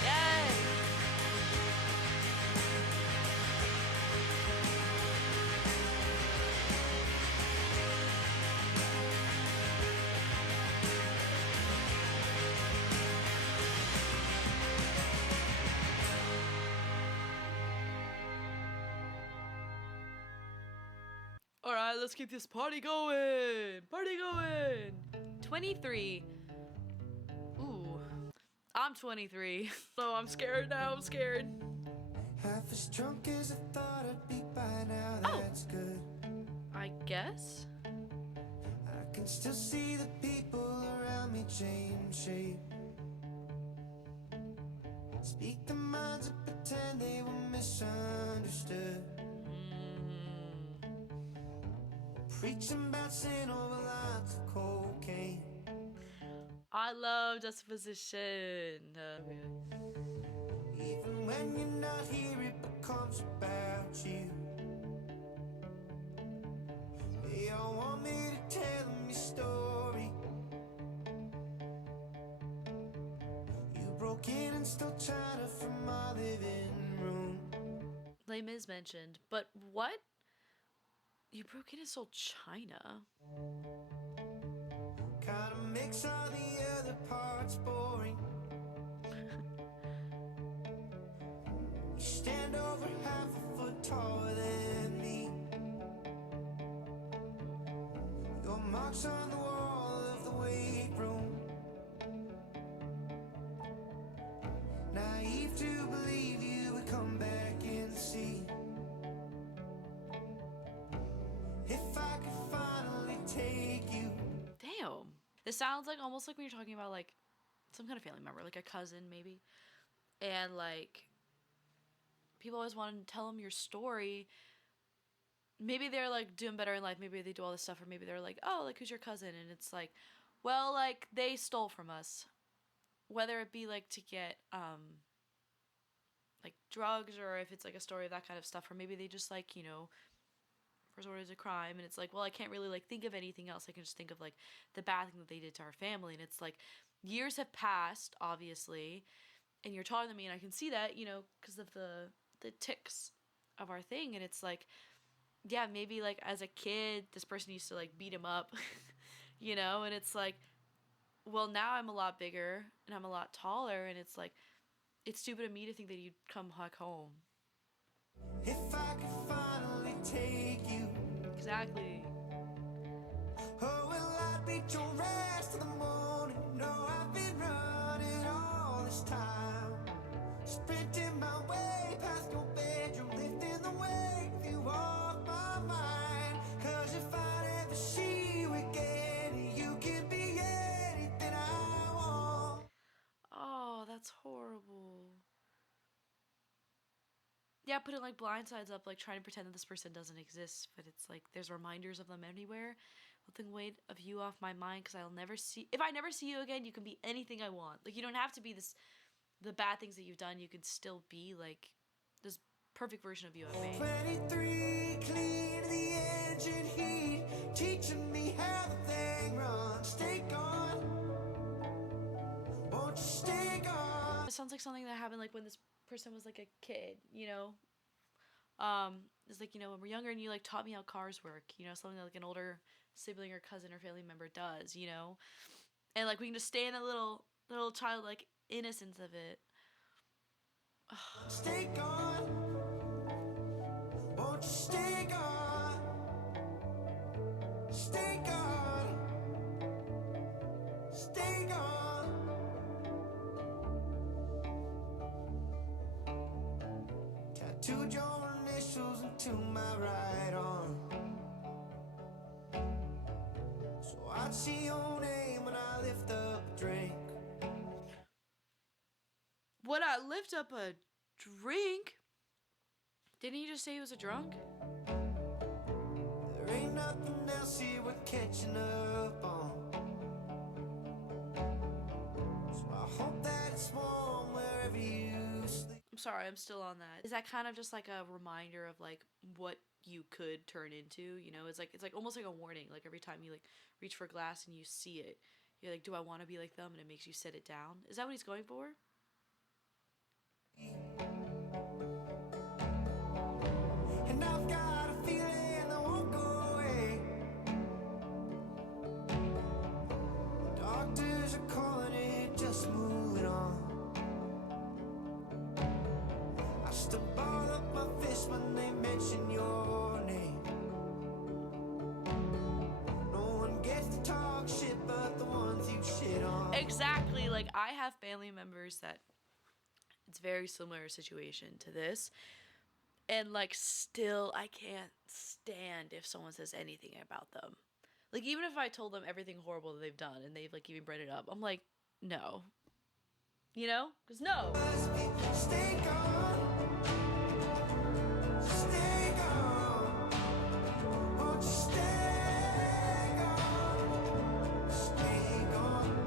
Yay! let's keep this party going. Party going. 23. Ooh. I'm 23. Oh, I'm scared now. I'm scared. Half as drunk as I thought I'd be by now. That's good. I guess. I can still see the people around me change shape. Speak the minds and pretend they were misunderstood. Preaching about sin over lots of cocaine. I love juxtaposition. Even when you're not here, it becomes about you. They all want me to tell them your story. You broke in and stole China from my living room. Les Mis mentioned, but what? You broke in and stole China? Kinda makes all the other parts boring. You stand over half a foot taller than me. Your marks on the wall of the weight room. Naive to believe you would come back and see. If I could finally take you. Damn. This sounds like almost like when you're talking about like some kind of family member, like a cousin maybe. And like people always want to tell them your story. Maybe they're like doing better in life. Maybe they do all this stuff, or maybe they're like, oh, like who's your cousin? And it's like, well, like they stole from us. Whether it be like to get like drugs, or if it's like a story of that kind of stuff, or maybe they just like, you know, first order is a crime, and it's like, well, I can't really like think of anything else. I can just think of like the bad thing that they did to our family. And it's like years have passed, obviously, and you're taller than me, and I can see that, you know, because of the ticks of our thing. And it's like, yeah, maybe like as a kid this person used to like beat him up, you know, and it's like, well, now I'm a lot bigger and I'm a lot taller, and it's like, it's stupid of me to think that you'd come back home. If I could finally take you. Exactly. Oh, well, I'd beat your ass to the morning. No, I've been running all this time. Sprinting my way past your bedroom, lifting the weight of you off my mind. 'Cause if I'd ever see you again, you can be anything I want. Oh, that's horrible. Yeah, putting like blind sides up, like trying to pretend that this person doesn't exist, but it's like there's reminders of them anywhere. Lifting weight of you off my mind, because I'll never see. If I never see you again, you can be anything I want. Like you don't have to be this, the bad things that you've done. You can still be like this perfect version of you I've made. 23, clean the engine heat, teaching me how the thing runs. Stay gone, won't you stay gone? It sounds like something that happened like when this person was like a kid, you know. It's like, you know, when we're younger and you like taught me how cars work, you know, something that like an older sibling or cousin or family member does, you know. And like we can just stay in that little childlike innocence of it. Stay gone, won't you stay gone? Stay gone, stay gone. Tattooed your initials into my right arm, so I'd see your name when I lift up a drink. Would I lift up a drink? Didn't he just say he was a drunk? There ain't nothing else here worth catching up on, so I hope that it's warm wherever you sleep. I'm sorry, I'm still on that. Is that kind of just like a reminder of like what you could turn into? You know, it's like almost like a warning. Like every time you like reach for a glass and you see it, you're like, do I want to be like them? And it makes you set it down. Is that what he's going for? And I've got a feeling that won't go away. Doctors are calling it just moving on. I still ball up my fist when they mention your name. Exactly. Like, I have family members that it's very similar situation to this. And, like, still, I can't stand if someone says anything about them. Like, even if I told them everything horrible that they've done and they've, like, even brought it up, I'm like, no. You know? Because no. Stay gone, stay gone. Won't you stay gone, stay gone.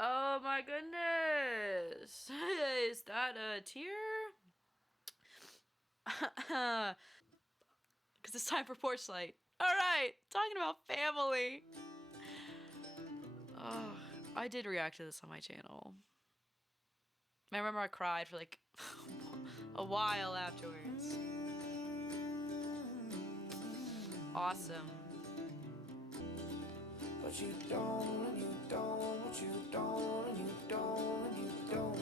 Oh my goodness. Is that a tear? Because it's time for Porchlight. Alright, talking about family. Oh, I did react to this on my channel. I remember I cried for like a while afterwards. Awesome. But you don't, and you don't, but you don't, and you don't, and you don't.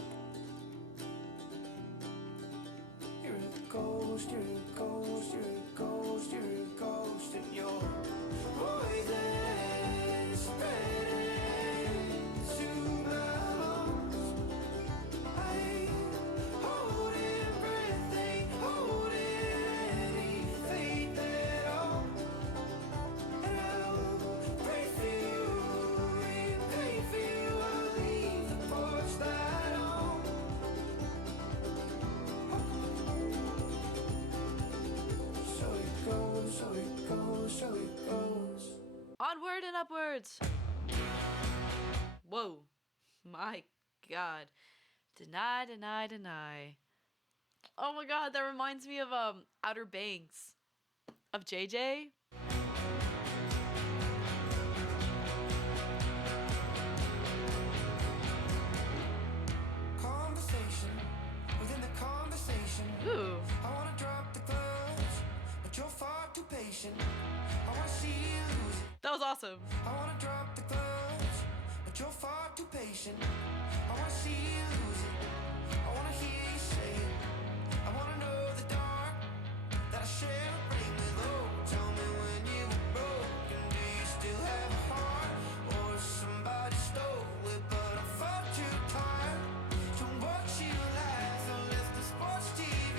You're a ghost, you're a ghost, you're a ghost, you're a ghost, and you're poison spreading to my lungs. I ain't holding breath, ain't holding any faith at all. And I'll pray for you, and pray for you. I'll leave the porch light on. So it goes, so it goes, so it goes. Onward and upwards. Whoa. My god. Deny, deny, deny. Oh my god, that reminds me of Outer Banks of JJ. Conversation within the conversation. Ooh. I wanna drop the gloves, but you're far too patient. I wanna see you lose it. That was awesome. I wanna drop the gloves, but you're far too patient. I wanna see you lose it. I wanna hear you say it. I wanna know the dark that I share a ring with. Oh, tell me when you were broken. Do you still have a heart, or if somebody stole it? But I'm far too tired to watch you laugh unless the sports TV.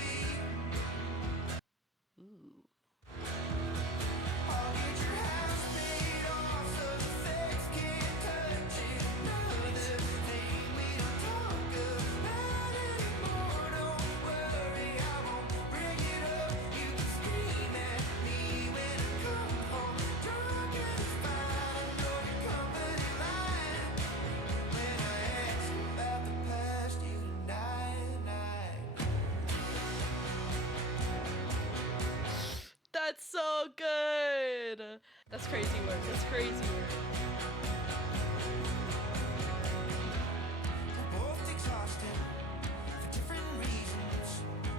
Ooh. I'll get your house paid off so the feds can't touch it. Another thing we don't talk about anymore. Don't worry, I won't bring it up. You can scream at me when I come home. Drunk and fine, I know your company line. When I ask about the past, you deny. That's so good. That's crazy work. That's crazy work. We're both exhausted for different reasons,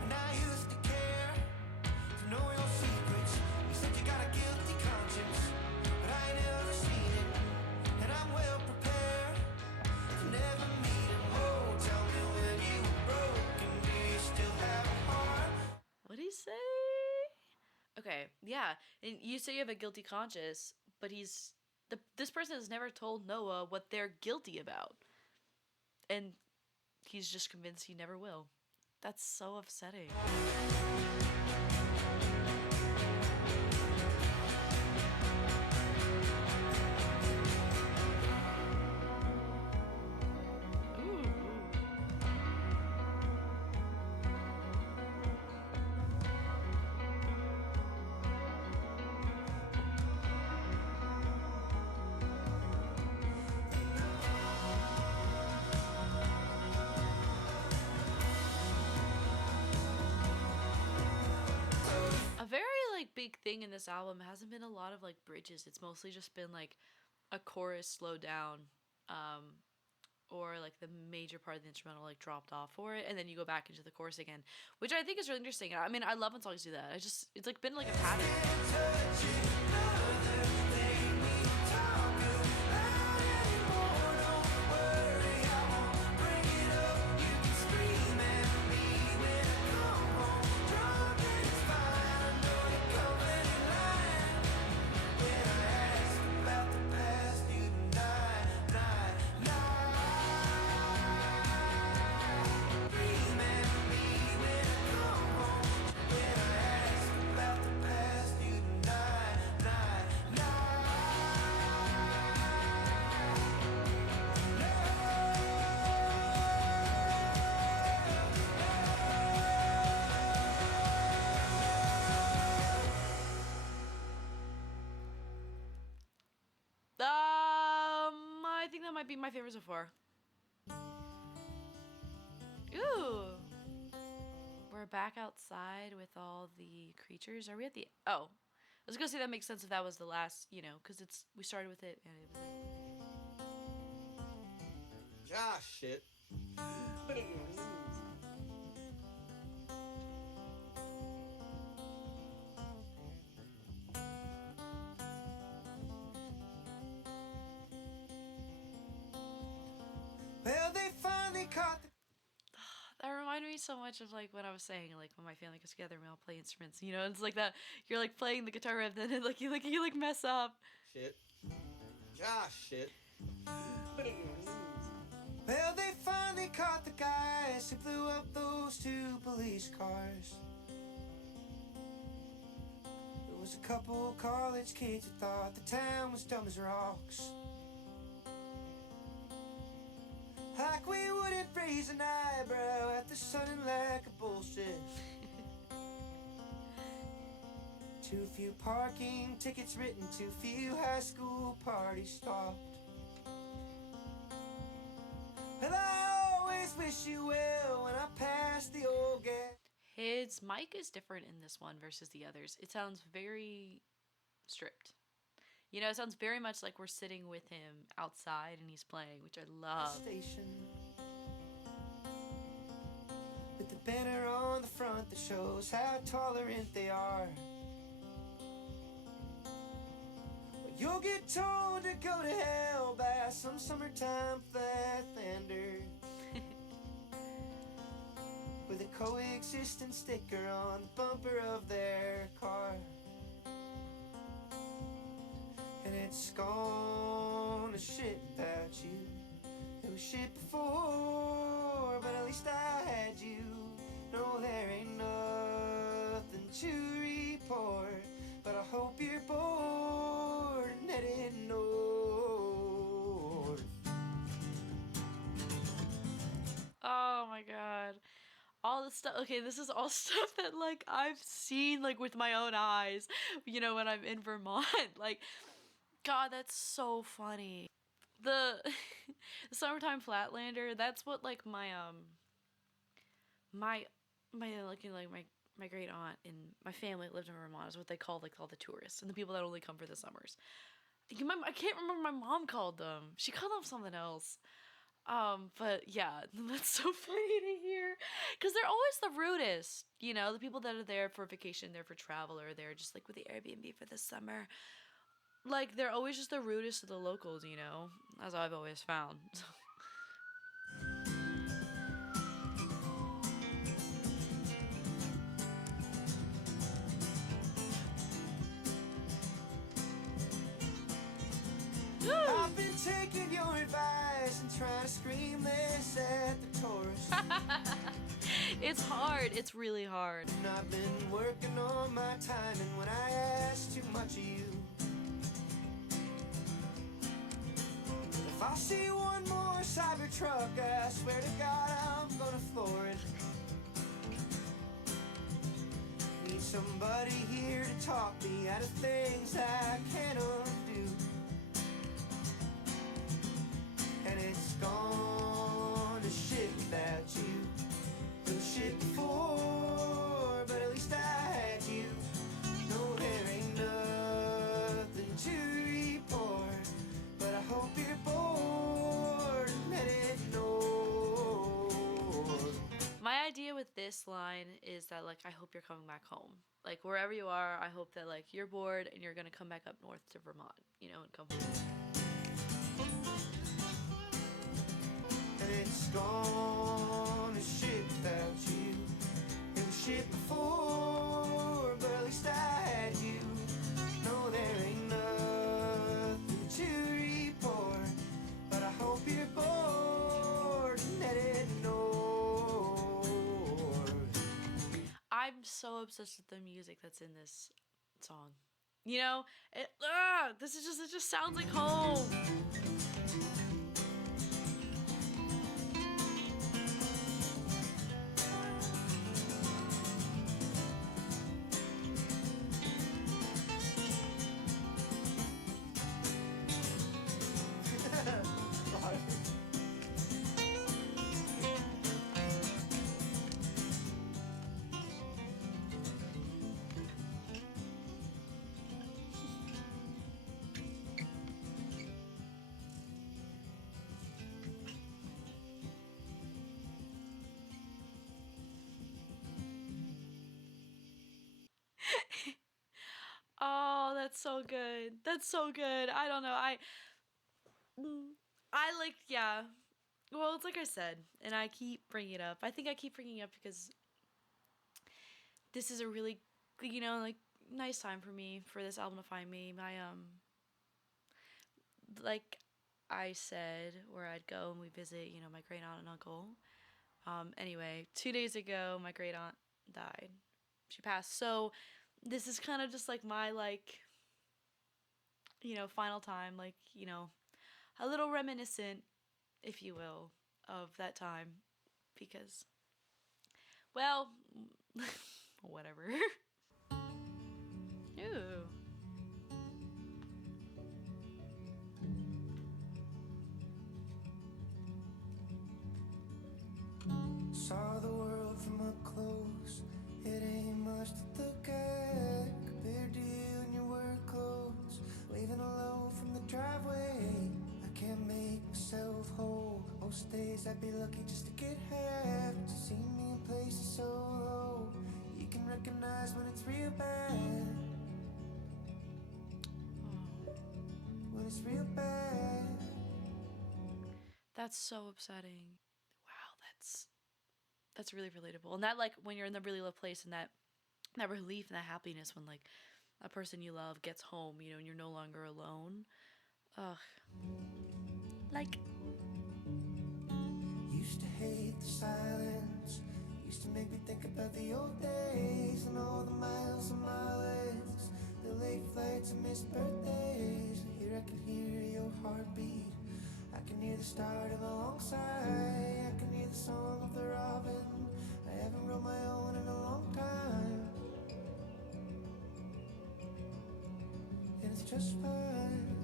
and I used to care to know your secrets. You said you got a guilty conscience, but I ain't never seen it, and I'm well prepared to never meet it. Oh, tell me when you were broken, do you still have a heart? What'd he say? Okay, yeah. And you say you have a guilty conscience, but this person has never told Noah what they're guilty about. And he's just convinced he never will. That's so upsetting. Ooh. A very like big thing in this album hasn't been a lot of like bridges. It's mostly just been like a chorus slowed down, or like the major part of the instrumental like dropped off for it, and then you go back into the chorus again, which I think is really interesting. I mean, I love when songs do that. It's like been like a pattern. might be my favorite so far. Ooh. We're back outside with all the creatures. Are we at the... Oh. I was gonna say that makes sense if that was the last, you know, because it's... We started with it and it was... Ah, shit. Well, they finally caught the That reminded me so much of like when I was saying like when my family gets together and we all play instruments. You know, it's like that you're like playing the guitar riff, then like you mess up. Shit. Ah, shit. Well, they finally caught the guys who blew up those 2 police cars. There was a couple college kids who thought the town was dumb as rocks. Like we wouldn't raise an eyebrow at the sudden lack of bullshit. Too few parking tickets written, too few high school parties stopped. And I always wish you well when I pass the old gas. His mic is different in this one versus the others. It sounds very stripped. You know, it sounds very much like we're sitting with him outside and he's playing, which I love. Station with the banner on the front that shows how tolerant they are. But you'll get told to go to hell by some summertime flatlander with a coexistence sticker on the bumper of their car. And it's gonna shit about you. It was shit before, but at least I had you. No, there ain't nothing to report, but I hope you're bored and headed north. Oh my god. All this stuff. Okay, this is all stuff that like I've seen like with my own eyes, you know, when I'm in Vermont. Like, God, that's so funny. The Summertime Flatlander, that's what like my my great aunt and my family lived in Vermont is what they call like all the tourists and the people that only come for the summers. I can't remember what my mom called them. She called them something else. But yeah, that's so funny to hear. Because they're always the rudest, you know, the people that are there for vacation, there for travel, or they're just like with the Airbnb for the summer. Like, they're always just the rudest of the locals, you know, as I've always found. I've been taking your advice and trying to scream this at the tourists. It's hard. It's really hard. And I've been working on my timing when I ask too much of you. If I see one more Cybertruck, I swear to God I'm gonna floor it. Need somebody here to talk me out of things I can't undo. And it's gonna shit about you. It was shit before, but at least I had you. No, there ain't nothing to report, but I hope you're bored and headed north. My idea with this line is that, like, I hope you're coming back home. Like, wherever you are, I hope that, like, you're bored and you're gonna come back up north to Vermont, you know, and come home. And it's gonna shit about you. It was shit before, but at least I had you. No, there ain't nothing to report, but I hope you're bored and headed north. I'm so obsessed with the music that's in this song. You know, it just sounds like home. that's so good. That's so good. I don't know. I like, yeah. Well, it's like I said, and I keep bringing it up. I think I keep bringing it up because this is a really, like nice time for me for this album to find me. Like I said, where I'd go and we visit, my great aunt and uncle. Anyway, 2 days ago, my great aunt died. She passed. So this is kind of just like my final time, a little reminiscent, if you will, of that time because, well, whatever. Ooh. Saw the world from up close. It ain't much to look at compared to you and your work clothes. Waving hello from the driveway. I can't make myself whole. Most days I'd be lucky just to get half. To see me in places so low. You can recognize when it's real bad. When it's real bad. That's so upsetting. Wow, that's really relatable. And that, like, when you're in the really low place, and that relief and that happiness when, like, a person you love gets home, and you're no longer alone. Ugh. Like, Used to hate the silence. Used to make me think about the old days and all the miles and mileage, the late flights and missed birthdays. Here I can hear your heartbeat. I can hear the start of a long sigh. I can hear the song of the robin. I haven't wrote my own in a long time, and it's just fine.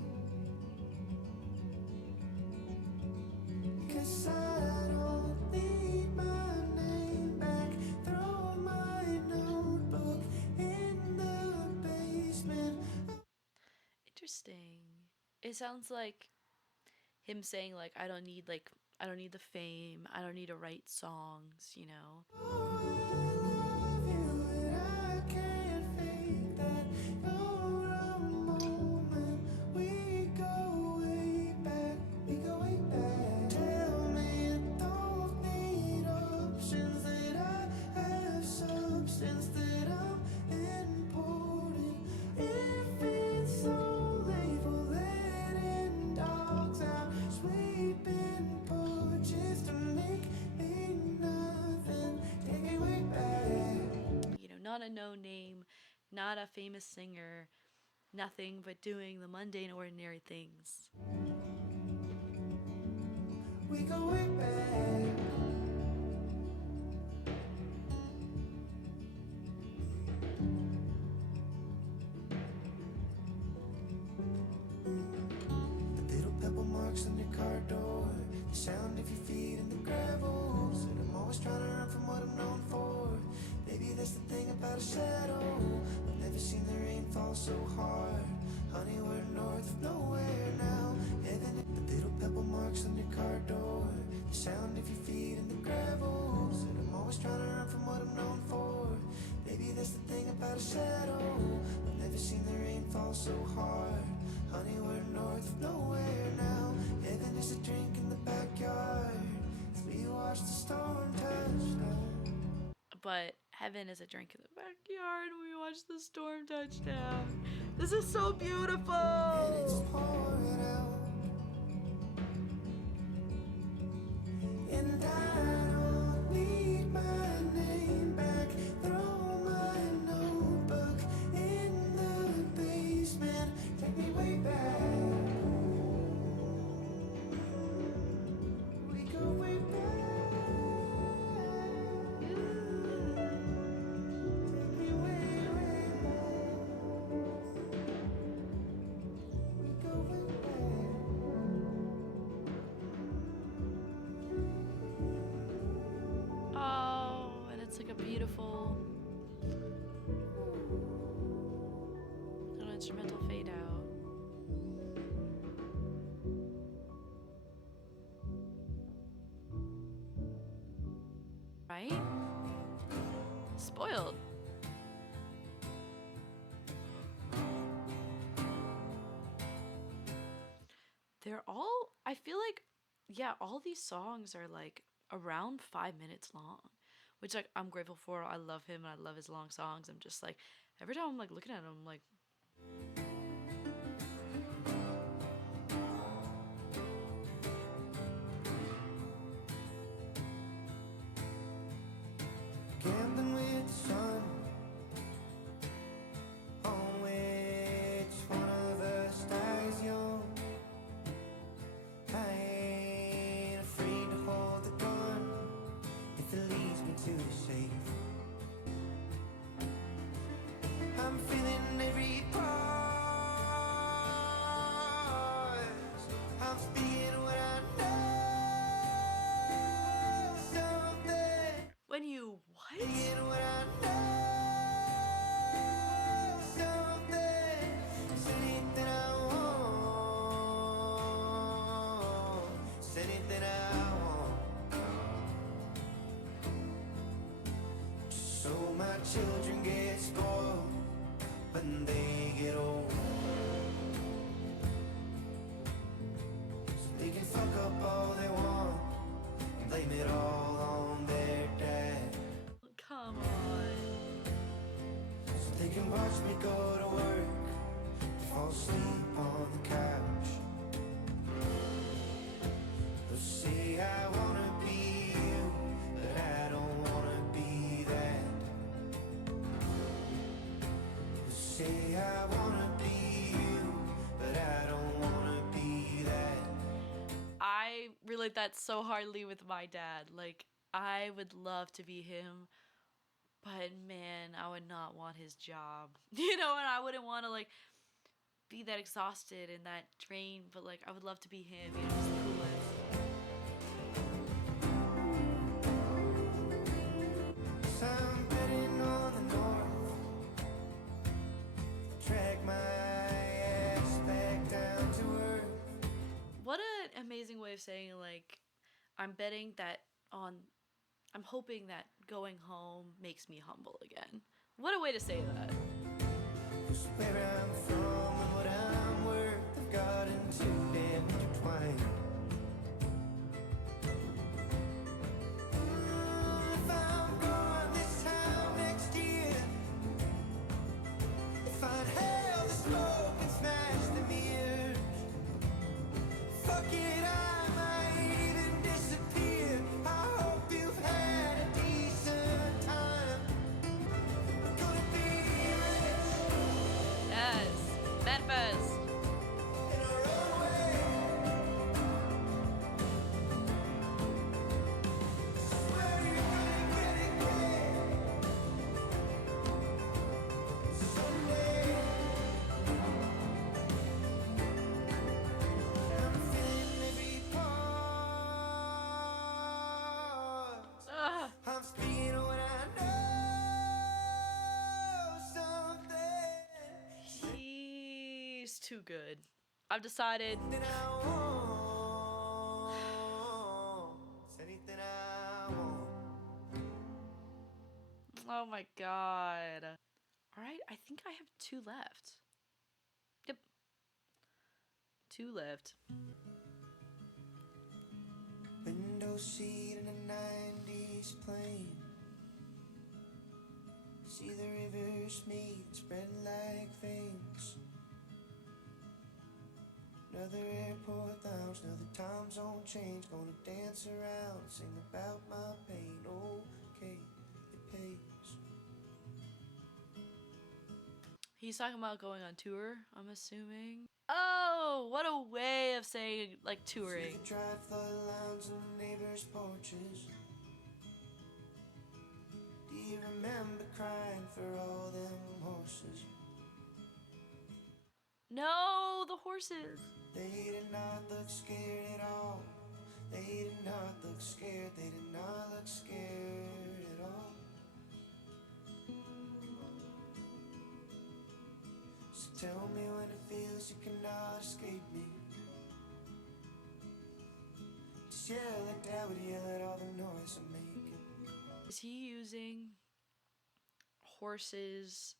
'Cause I don't need my name back. Throw my notebook in the basement. interesting. It sounds like him saying, like, I don't need the fame. I don't need to write songs. Oh, I love you and I can't fake that. You're a moment. We go way back. We go way back. Tell me you don't need options, that I have substance, that I'm important. If it's only for letting dogs out, sweeping porches to make me nothing. Take me way back. Not a no name, not a famous singer, nothing but doing the mundane, ordinary things. We go way back. The little pebble marks on your car door, the sound of your feet in the gravel. Said I'm always trying to run from what I'm known for. Maybe that's the thing about a shadow. I've never seen the rain fall so hard. Honey, we're north of nowhere now. Heaven, the little pebble marks on your car door, the sound of your feet in the gravel. Said I'm always trying to run from what I'm known for. Maybe that's the thing about a shadow. I've never seen the rain fall so hard. Honey, we're north of nowhere now. Heaven is a drink in the backyard as we watch the storm touchdown. But heaven is a drink in the backyard when we watch the storm touch down. This is so And it's beautiful. pouring out. And I don't need my name back. Throw my notebook in the basement. Take me way back. We go way back. Take me way, way back. We go way back. Oh, and it's like a beautiful little instrumental fade out. Right? Spoiled. they're all, I feel like, yeah, all these songs are like around 5 minutes long, which like I'm grateful for. I love him and I love his long songs. I'm just like, every time I'm like looking at him, I'm like, Gambling with the sun, on which one of us dies young. I ain't afraid to hold the gun if it leads me to the safe. I'm feeling every part. I'm speaking what I know. Something. when you what? Speaking what I know. Something. It's anything I want. It's anything I want. So my children get spoiled when they get old, so they can fuck up all they want and blame it all on their dad, Come on. so they can watch me go to work, fall asleep on the couch. They'll say I wanna be you, but I don't wanna be that. Say I wanna be you, but I don't wanna be that. I relate that so hardly with my dad. Like, I would love to be him, but man, I would not want his job. You know, and I wouldn't want to like be that exhausted and that drained, but like I would love to be him. You know, he's the coolest. So I'm betting on the north, drag my ass back down to earth. What an amazing way of saying like I'm betting that on I'm hoping that going home makes me humble again. What a way to say that. 'Cause where I'm from and what I'm worth have gotten too damn intertwined. If I'm gone this time next year, if I inhale the smoke and smash the mirrors, fuck it, I might even disappear. I hope you've had a decent time. I'm gonna be rich Yes. Manifest. in our own way. Swear you're gonna get it, kid. Someday. I'm feeling every part. Ah, I'm speaking what I know. Something he's too good. I've decided that I want. It's anything I want. oh my god. Alright, I think I have 2 left. Yep. 2 left. Window seat in a 90s plane. See the rivers meet, spread like veins. Another airport lounge, another time zone change. Gonna dance around, sing about my pain. Okay, it pays. He's talking about going on tour, I'm assuming. Oh, what a way of saying like See touring. the dried flood lines on the neighbors' porches. Do you remember crying for all them horses? No, the horses. They did not look scared at all. They did not look scared. They did not look scared at all. So tell me when it feels you cannot escape me. Just yell like that would yell at all the noise I'm making. Is he using horses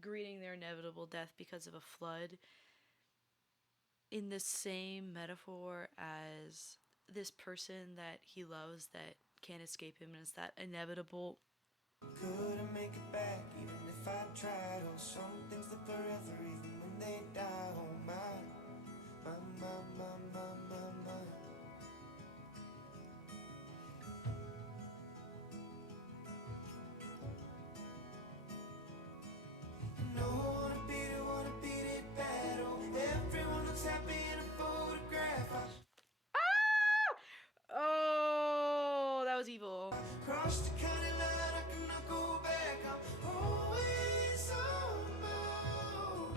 greeting their inevitable death because of a flood in the same metaphor as this person that he loves that can't escape him, and it's that inevitable. Couldn't make it back even if I tried. Oh, some things live forever even when they die. Oh my. No, wanna beat it bad. Oh, everyone looks happy in a photograph. Oh, that was evil. Cross the county line, I cannot go back. I'm always on my own.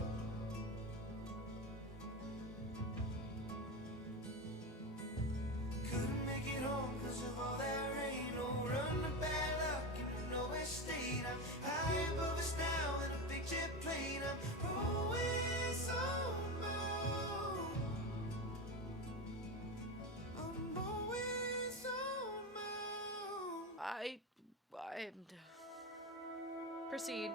Couldn't make it home 'cause of all that rain. Oh, run the bad luck in no estate. I'm high above us now in a big jet plane. I'm always on my own. I'm always on my own. I proceed.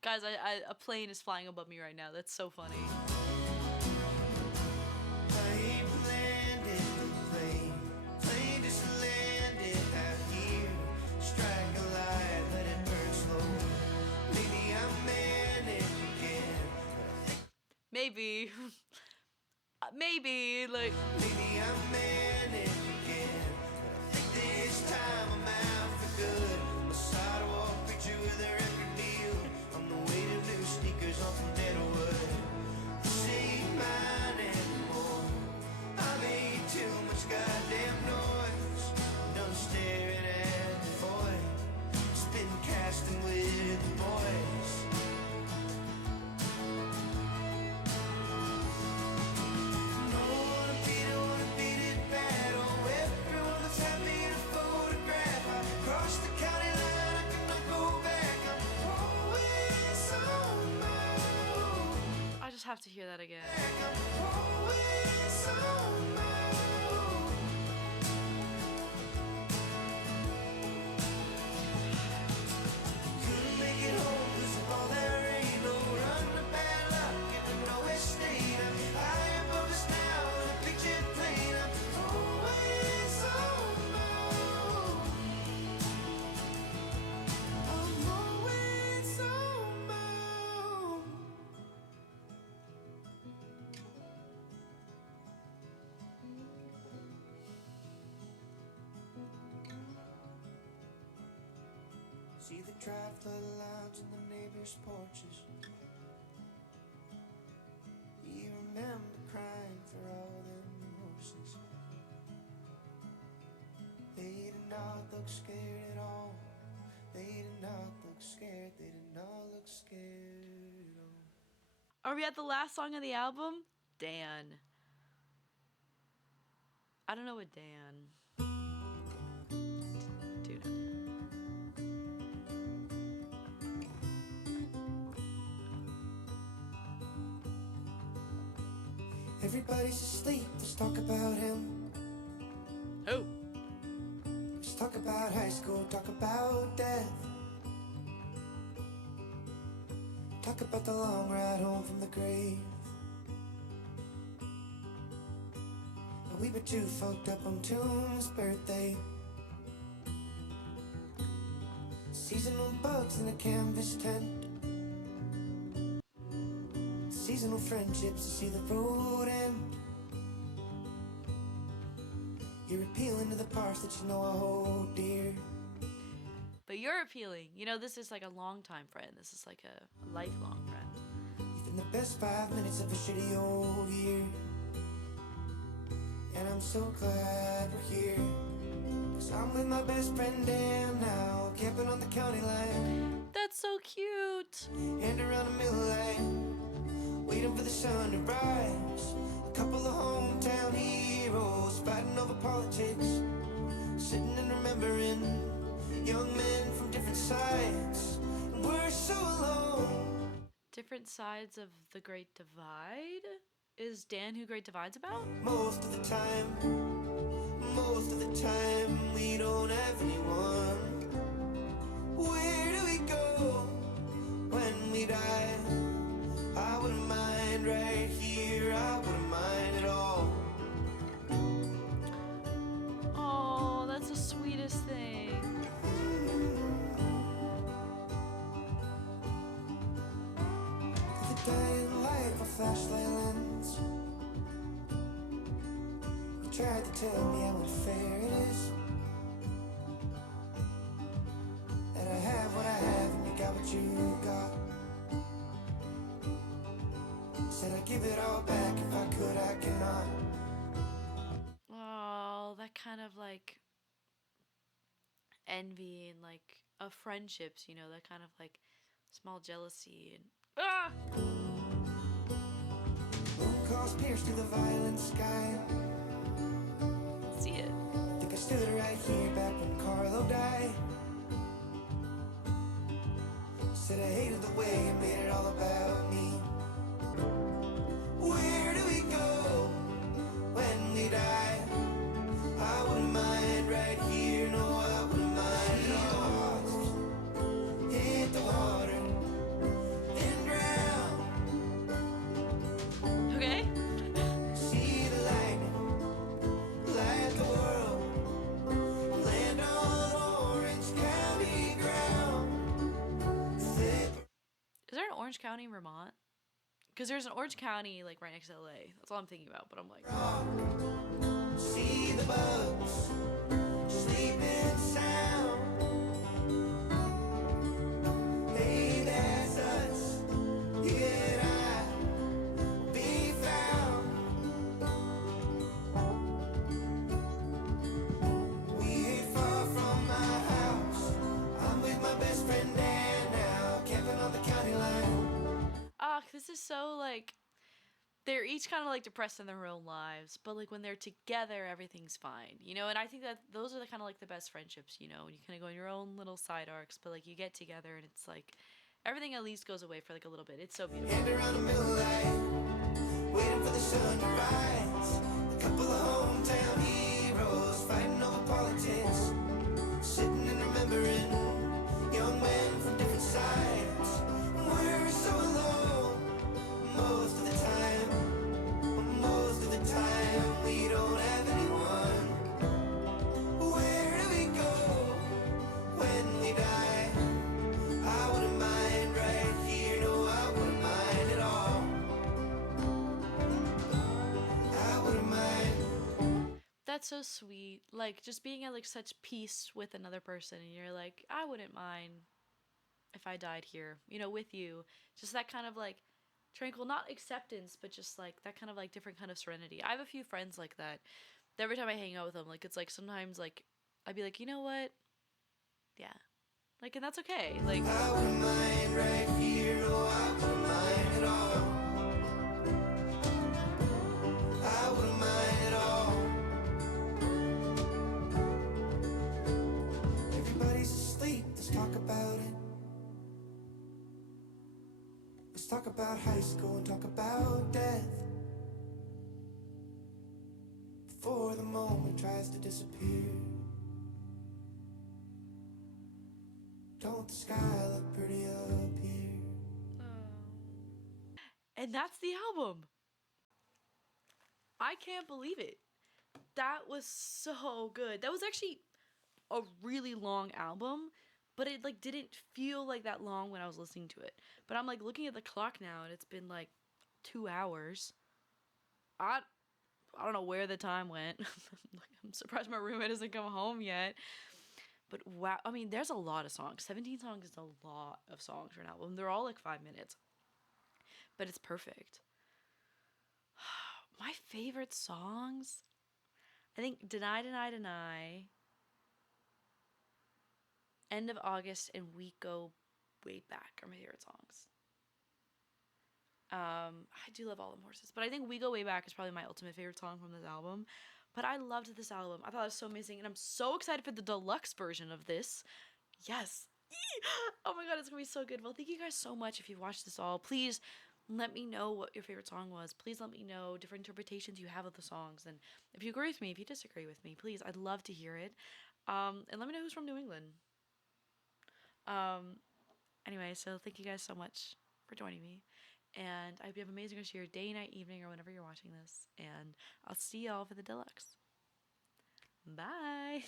Guys, a plane is flying above me right now. That's so funny. I ain't landed the plane. Plane just landed out here. Strike a light, let it burn slow. Maybe I'm manic again. Maybe. Maybe, like. Maybe I'm manic again. I think this time I'm out for good. I'm a sidewalk preacher with a record deal. On the way to new sneakers on some dead wood. This ain't mine anymore. I made too much goddamn noise. Done staring at the void. Just been casting with the boys. No, wanna beat it bad. Oh, everyone looks happy in a photograph. I crossed the county line, I cannot go back. I'm always on my own. I just have to hear that again. I'm always on my own. Couldn't make it home 'cause of all that rain. No run the bad luck in no estate. I'm high above us now in a big jet plane. I'm always on my own. I'm always on my own. See the dry flood lines on the neighbors' porches. You remember crying for all them horses. They did not look scared at all. They did not look scared. They did not look scared at all. Are we at the last song of the album? Dan. I don't know what Dan. Dude. Everybody's asleep. Let's talk about him. Oh. Let's talk about high school. Talk about death. Talk about the long ride home from the grave. But we were too fucked up on Toon's birthday. Seasonal bugs in a canvas tent. Seasonal friendships to see the road end. You're appealing to the parts that you know I hold dear. But you're appealing. You know, this is like a longtime friend. This is like a lifelong friend. Within the best 5 minutes of a shitty old year. And I'm so glad we're here. 'Cause I'm with my best friend Dan now. Camping on the county line. That's so cute. And around the middle lane. Waiting for the sun to rise. A couple of hometown heroes fighting over politics. Sitting and remembering young men from different sides. so alone. Different Sides of the Great Divide? Is Dan Who Great Divide's about? Most of the time we don't have anyone. Where do we go when we die? I wouldn't mind right here, I wouldn't mind at all. Oh, that's the sweetest thing. The dying light of a flashlight lens. You tried to tell me how unfair it is, that I have what I have and you got what you got. Said I'd give it all back if I could, I cannot. Oh, that kind of like envy and like of friendships, you know, that kind of like small jealousy and Moon calls pierced through the violent sky. see it. Think I stood right here back when Carlo died. Said I hated the way you made it all about me. Where do we go when we die? I wouldn't mind right here, no, I wouldn't mind at all. Hit the water, then drown. Okay. See the lightning, light the world. Land on Orange County ground. Flip. Is there an Orange County in Vermont? Because there's an Orange County like right next to LA. That's all I'm thinking about. But I'm like, See the bugs sleeping sound. Hey, that's us. You and I will be found. We ain't far from my house. I'm with my best friend Dan now, camping on the county line. this is so like they're each kind of like depressed in their own lives, but like when they're together, everything's fine, you know. And I think that those are the kind of like the best friendships, you know, when you kind of go in your own little side arcs, but like you get together and it's like everything at least goes away for like a little bit. It's so beautiful. Hand around the middle light, waiting for the sun to rise. A couple of hometown heroes fighting over politics, sitting and remembering young men from different sides. We're so alone most of the time. Most of the time we don't have anyone. Where do we go when we die? I wouldn't mind right here, no, I wouldn't mind at all. I wouldn't mind. That's so sweet. Like just being at like such peace with another person, and you're like, I wouldn't mind if I died here, you know, with you. Just that kind of like tranquil, not acceptance, but just like that kind of like different kind of serenity. I have a few friends like that. Every time I hang out with them, like it's like sometimes like I'd be like, you know what? Yeah. Like, and that's okay. Like, I wouldn't mind right here, no, I wouldn't mind at all. I wouldn't mind at all. Everybody's asleep, let's talk about it. Let's talk about high school and talk about death. Before the moment tries to disappear. Don't the sky look pretty up here? and that's the album. I can't believe it. That was so good. That was actually a really long album, but it like didn't feel like that long when I was listening to it. But I'm like looking at the clock now and it's been like 2 hours. I don't know where the time went. I'm surprised my roommate hasn't come home yet. But wow, I mean, there's a lot of songs. 17 songs is a lot of songs for an album. They're all like 5 minutes. But it's perfect. My favorite songs, I think Deny, Deny, Deny, End of August, and We Go Way Back are my favorite songs. I do love All Them Horses, but I think We Go Way Back is probably my ultimate favorite song from this album. But I loved this album. I thought it was so amazing, and I'm so excited for the deluxe version of this. Yes, Oh my god, it's gonna be so good. Well, thank you guys so much. If you've watched this all, please let me know what your favorite song was. Please let me know different interpretations you have of the songs, and if you agree with me, if you disagree with me, please, I'd love to hear it. And let me know who's from New England. Um, anyway, so thank you guys so much for joining me, and I hope you have an amazing rest of your day, night, evening, or whenever you're watching this. And I'll see y'all for the deluxe. Bye.